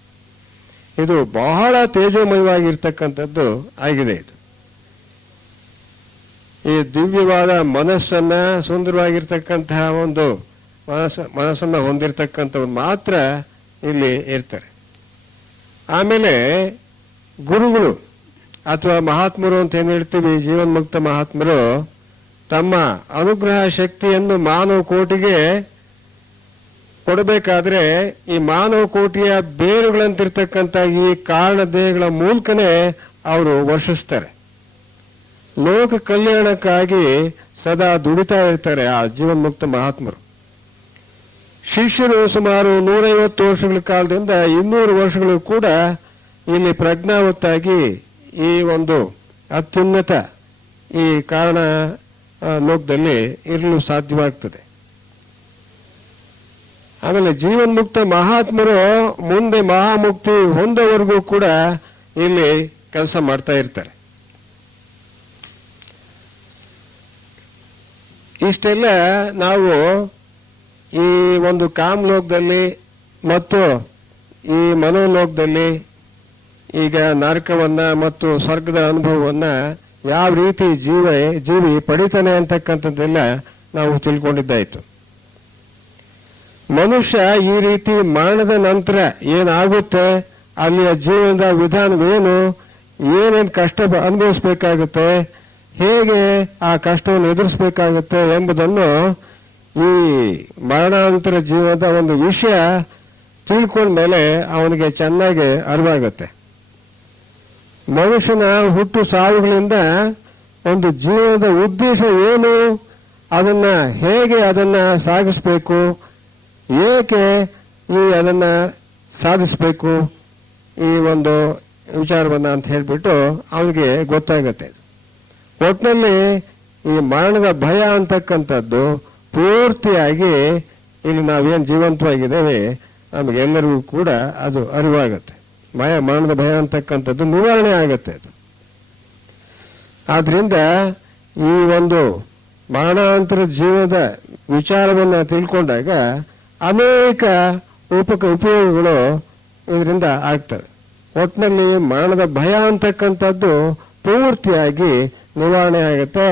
ಇದು ಬಹಳ ತೇಜೋಮಯವಾಗಿರ್ತಕ್ಕಂಥದ್ದು ಆಗಿದೆ. ಇದು ಈ ದಿವ್ಯವಾದ ಮನಸ್ಸನ್ನ, ಸುಂದರವಾಗಿರ್ತಕ್ಕಂತಹ ಒಂದು ಮನಸ್ಸನ್ನ ಹೊಂದಿರತಕ್ಕಂಥವ್ರು ಮಾತ್ರ ಇಲ್ಲಿ ಇರ್ತಾರೆ. ಆಮೇಲೆ ಗುರುಗಳು ಅಥವಾ ಮಹಾತ್ಮರು ಅಂತ ಏನ್ ಹೇಳ್ತೀವಿ, ಜೀವನ್ಮುಕ್ತ ಮಹಾತ್ಮರು ತಮ್ಮ ಅನುಗ್ರಹ ಶಕ್ತಿಯನ್ನು ಮಾನವ ಕೋಟಿಗೆ ಕೊಡಬೇಕಾದ್ರೆ ಈ ಮಾನವ ಕೋಟಿಯ ಬೇರುಗಳಂತಿರ್ತಕ್ಕಂಥ ಈ ಕಾರಣ ದೇಹಗಳ ಮೂಲಕನೇ ಅವರು ವರ್ಷಿಸ್ತಾರೆ. ಲೋಕ ಕಲ್ಯಾಣಕ್ಕಾಗಿ ಸದಾ ದುಡಿತಾ ಇರ್ತಾರೆ ಆ ಜೀವನ್ಮುಕ್ತ ಮಹಾತ್ಮರು. ಶಿಷ್ಯರು ಸುಮಾರು 150 ವರ್ಷಗಳ ಕಾಲದಿಂದ 200 ವರ್ಷಗಳು ಕೂಡ ಇಲ್ಲಿ ಪ್ರಜ್ಞಾವತ್ತಾಗಿ ಈ ಒಂದು ಅತ್ಯುನ್ನತ ಈ ಕಾರಣ ಲೋಕದಲ್ಲಿ ಇರಲು ಸಾಧ್ಯವಾಗ್ತದೆ. ಆಮೇಲೆ ಜೀವನ್ಮುಕ್ತ ಮಹಾತ್ಮರು ಮುಂದೆ ಮಹಾಮುಕ್ತಿ ಹೊಂದೋವರೆಗೂ ಕೂಡ ಇಲ್ಲಿ ಕೆಲಸ ಮಾಡ್ತಾ ಇರ್ತಾರೆ. ಇಷ್ಟೆಲ್ಲ ನಾವು ಈ ಒಂದು ಕಾಮಲೋಕದಲ್ಲಿ ಮತ್ತು ಈ ಮನೋಲೋಕದಲ್ಲಿ ಈಗ ನರಕವನ್ನ ಮತ್ತು ಸ್ವರ್ಗದ ಅನುಭವವನ್ನ ಯಾವ ರೀತಿ ಜೀವಿ ಪಡಿತಾನೆ ಅಂತಕ್ಕಂಥದ್ದೆಲ್ಲ ನಾವು ತಿಳ್ಕೊಂಡಿದ್ದಾಯ್ತು. ಮನುಷ್ಯ ಈ ರೀತಿ ಮರಣದ ನಂತರ ಏನಾಗುತ್ತೆ, ಅಲ್ಲಿಯ ಜೀವನದ ವಿಧಾನವೇನು, ಏನೇನು ಕಷ್ಟ ಅನುಭವಿಸ್ಬೇಕಾಗುತ್ತೆ, ಹೇಗೆ ಆ ಕಷ್ಟವನ್ನು ಎದುರಿಸಬೇಕಾಗುತ್ತೆ ಎಂಬುದನ್ನು ಈ ಮರಣಾಂತರ ಜೀವನದ ಒಂದು ವಿಷಯ ತಿಳ್ಕೊಂಡ್ಮೇಲೆ ಅವನಿಗೆ ಚೆನ್ನಾಗಿ ಅರಿವಾಗುತ್ತೆ. ಮನುಷ್ಯನ ಹುಟ್ಟು ಸಾವುಗಳಿಂದ ಒಂದು ಜೀವನದ ಉದ್ದೇಶ ಏನು, ಹೇಗೆ ಅದನ್ನ ಸಾಗಿಸ್ಬೇಕು, ಏಕೆ ಅದನ್ನ ಸಾಧಿಸಬೇಕು, ಈ ಒಂದು ವಿಚಾರವನ್ನ ಅಂತ ಹೇಳ್ಬಿಟ್ಟು ಅವನಿಗೆ ಗೊತ್ತಾಗತ್ತೆ. ಒಟ್ಟಿನಲ್ಲಿ ಈ ಮರಣದ ಭಯ ಅಂತಕ್ಕಂಥದ್ದು ಪೂರ್ತಿಯಾಗಿ ಇಲ್ಲಿ ನಾವೇನು ಜೀವಂತವಾಗಿದ್ದೇವೆ ನಮಗೆಲ್ಲರಿಗೂ ಕೂಡ ಅದು ಅರಿವಾಗತ್ತೆ. ಮರಣದ ಭಯ ಅಂತಕ್ಕಂಥದ್ದು ನಿವಾರಣೆ ಆಗತ್ತೆ. ಅದು ಆದ್ರಿಂದ ಈ ಒಂದು ಮರಣಾಂತರ ಜೀವನದ ವಿಚಾರವನ್ನ ತಿಳ್ಕೊಂಡಾಗ ಅನೇಕ ಉಪಯೋಗಗಳು ಇದರಿಂದ ಆಗ್ತವೆ. ಒಟ್ಟಿನಲ್ಲಿ ಮರಣದ ಭಯ ಅಂತಕ್ಕಂಥದ್ದು ಪೂರ್ತಿಯಾಗಿ ನಿವಾರಣೆ ಆಗುತ್ತೆ.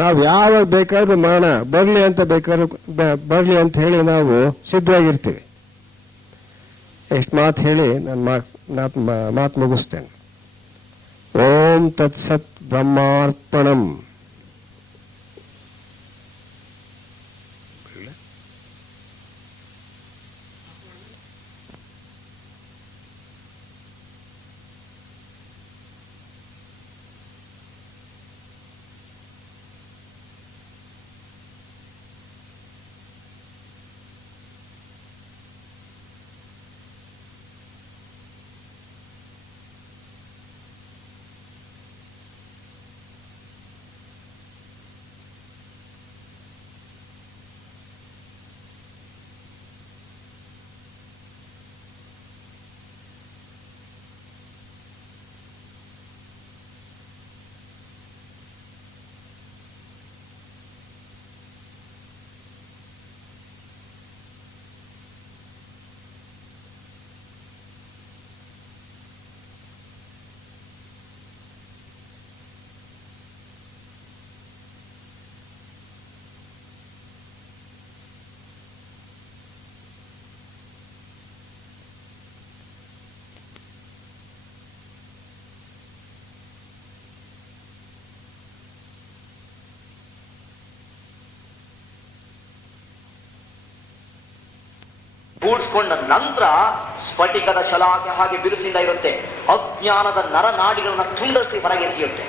ನಾವು ಯಾವಾಗ ಬೇಕಾದ್ರೂ ಮರಣ ಬರ್ಲಿ ಅಂತ ಹೇಳಿ ನಾವು ಸಿದ್ಧವಾಗಿರ್ತೀವಿ. ಎಷ್ಟು ಮಾತು ಹೇಳಿ ನನ್ನ ಮಾತು ಮುಗಿಸ್ತೇನೆ. ಓಂ ತತ್ಸತ್ ಬ್ರಹ್ಮಾರ್ಪಣಂ. ಕೂಡಿಸ್ಕೊಂಡ ನಂತರ ಸ್ಫಟಿಕದ ಶಲಾಕೆ ಹಾಗೆ ಬಿರುಸಿಂದ ಇರುತ್ತೆ. ಅಜ್ಞಾನದ ನರನಾಡಿಗಳನ್ನ ತುಂಡರಿಸಿ ಹೊರಗೆ ಎಸೆಯುತ್ತೆ.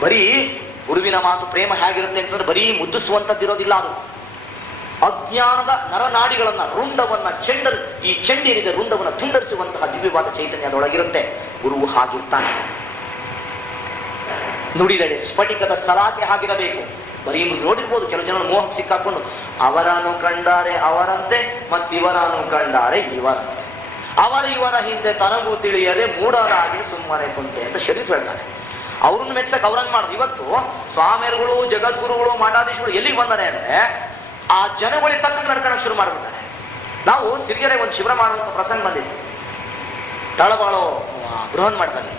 ಬರೀ ಗುರುವಿನ ಮಾತು ಪ್ರೇಮ ಹೇಗಿರುತ್ತೆ ಅಂತಂದ್ರೆ ಬರೀ ಮುದ್ದಿಸುವಂತದ್ದಿರೋದಿಲ್ಲ. ಅದು ಅಜ್ಞಾನದ ನರನಾಡಿಗಳನ್ನ, ರುಂಡವನ್ನ ಈ ಚೆಂಡೇರಿದ ರುಂಡವನ್ನ ತುಂಡರಿಸುವಂತಹ ದಿವ್ಯವಾದ ಚೈತನ್ಯ ಅದರೊಳಗಿರುತ್ತೆ. ಗುರುವು ಹಾಗಿರ್ತಾನೆ. ನುಡಿದಡೆ ಸ್ಫಟಿಕದ ಸಲಾಕೆ ಹಾಗಿರಬೇಕು. ಬರೀ ನೋಡಿರ್ಬೋದು ಕೆಲವು ಜನ ಮೋಹಕ್ಕೆ ಸಿಕ್ಕಾಕೊಂಡು ಅವರನ್ನು ಕಂಡಾರೆ ಅವರಂತೆ ಮತ್ತಿವರನ್ನು ಕಂಡಾರೆ ಇವರಂತೆ, ಇವರ ಹಿಂದೆ ತನಗೂ ತಿಳಿಯದೆ ಮೂಢರಾಗಿ ಸುಮ್ಮನೆ ಕುಂತೆ ಅಂತ ಶರೀಫ್ ಹೇಳ್ತಾರೆ. ಅವ್ರನ್ನ ಮೆಚ್ಚಕ್ ಅವ್ರನ್ನ ಮಾಡುದು. ಇವತ್ತು ಸ್ವಾಮಿಯರುಗಳು, ಜಗದ್ಗುರುಗಳು, ಮಠಾಧೀಶಗಳು ಎಲ್ಲಿಗೆ ಬಂದಾರೆ ಅಂದ್ರೆ ಆ ಜನಗಳಿಗೆ ತಕ್ಕ ನಡ್ಕೊಳ್ಳೋಕೆ ಶುರು ಮಾಡಿಬಿಡ್ತಾರೆ. ನಾವು ಸಿರಿಗೆರೆ ಒಂದು ಶಿಬಿರ ಮಾಡುವಂತ ಪ್ರಸಂಗ ಬಂದಿತ್ತು, ತಳಬಾಳೋ ಬೃಹನ್ ಮಠದಲ್ಲಿ.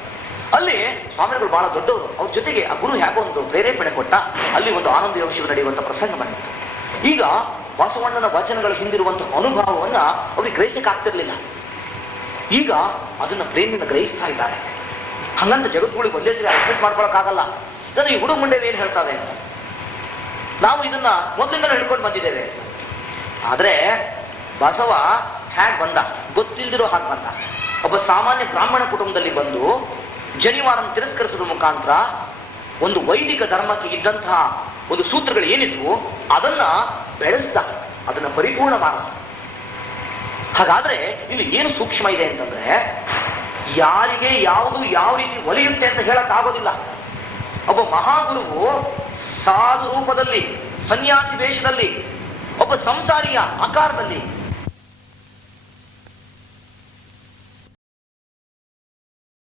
ಅಲ್ಲಿ ಸ್ವಾಮಿಗಳು ಬಹಳ ದೊಡ್ಡವರು, ಅವ್ರ ಜೊತೆಗೆ ಆ ಗುರು ಯಾಕೋ ಒಂದು ಪ್ರೇರೇಪಣೆ ಕೊಟ್ಟ. ಅಲ್ಲಿ ಒಂದು ಆನಂದ ಯೋಗ ಶಿಬಿರ ನಡೆಯುವಂತ ಪ್ರಸಂಗ ಬಂದಿತ್ತು. ಈಗ ಬಸವಣ್ಣನ ವಚನಗಳ ಹಿಂದಿರುವಂತಹ ಅನುಭವವನ್ನ ಅವ್ರಿಗೆ ಗ್ರಹಿಸಕ್ಕೆ ಆಗ್ತಿರ್ಲಿಲ್ಲ. ಈಗ ಅದನ್ನ ಪ್ರೇಮಿಯಿಂದ ಗ್ರಹಿಸ್ತಾ ಇದ್ದಾರೆ. ಹಂಗಂತ ಜಗದ್ಗುಳಿಗೆ ಒಂದೇ ಸರಿ ಅಡ್ಮಿಟ್ ಮಾಡ್ಕೊಳಕ್ಕಾಗಲ್ಲ. ಈ ಹುಡುಗ ಮುಂಡೆ ಏನ್ ಹೇಳ್ತಾರೆ ಅಂತ ನಾವು ಇದನ್ನ ಮೊದಲಿಂದಲೂ ಹೇಳ್ಕೊಂಡು ಬಂದಿದ್ದೇವೆ. ಆದ್ರೆ ಬಸವ ಹ್ಯಾಗ್ ಬಂದ ಗೊತ್ತಿಲ್ದಿರೋ ಹಾಗೆ ಬಂದ. ಒಬ್ಬ ಸಾಮಾನ್ಯ ಬ್ರಾಹ್ಮಣ ಕುಟುಂಬದಲ್ಲಿ ಬಂದು ಜನಿವಾರನ ತಿರಸ್ಕರಿಸುವ ಮುಖಾಂತರ ಒಂದು ವೈದಿಕ ಧರ್ಮಕ್ಕೆ ಇದ್ದಂತಹ ಒಂದು ಸೂತ್ರಗಳು ಏನಿದ್ವು ಅದನ್ನ ಬೆಳೆಸ್ದ, ಅದನ್ನ ಪರಿಪೂರ್ಣ ಮಾಡ. ಹಾಗಾದ್ರೆ ಇಲ್ಲಿ ಏನು ಸೂಕ್ಷ್ಮ ಇದೆ ಅಂತಂದ್ರೆ, ಯಾರಿಗೆ ಯಾವುದು ಯಾವ ರೀತಿ ಒಲಿಯುತ್ತೆ ಅಂತ ಹೇಳಕ್ ಆಗೋದಿಲ್ಲ. ಒಬ್ಬ ಮಹಾಗುರುವು ಸಾಧು ರೂಪದಲ್ಲಿ, ಸನ್ಯಾಸಿ ವೇಷದಲ್ಲಿ, ಒಬ್ಬ ಸಂಸಾರಿಯ ಆಕಾರದಲ್ಲಿ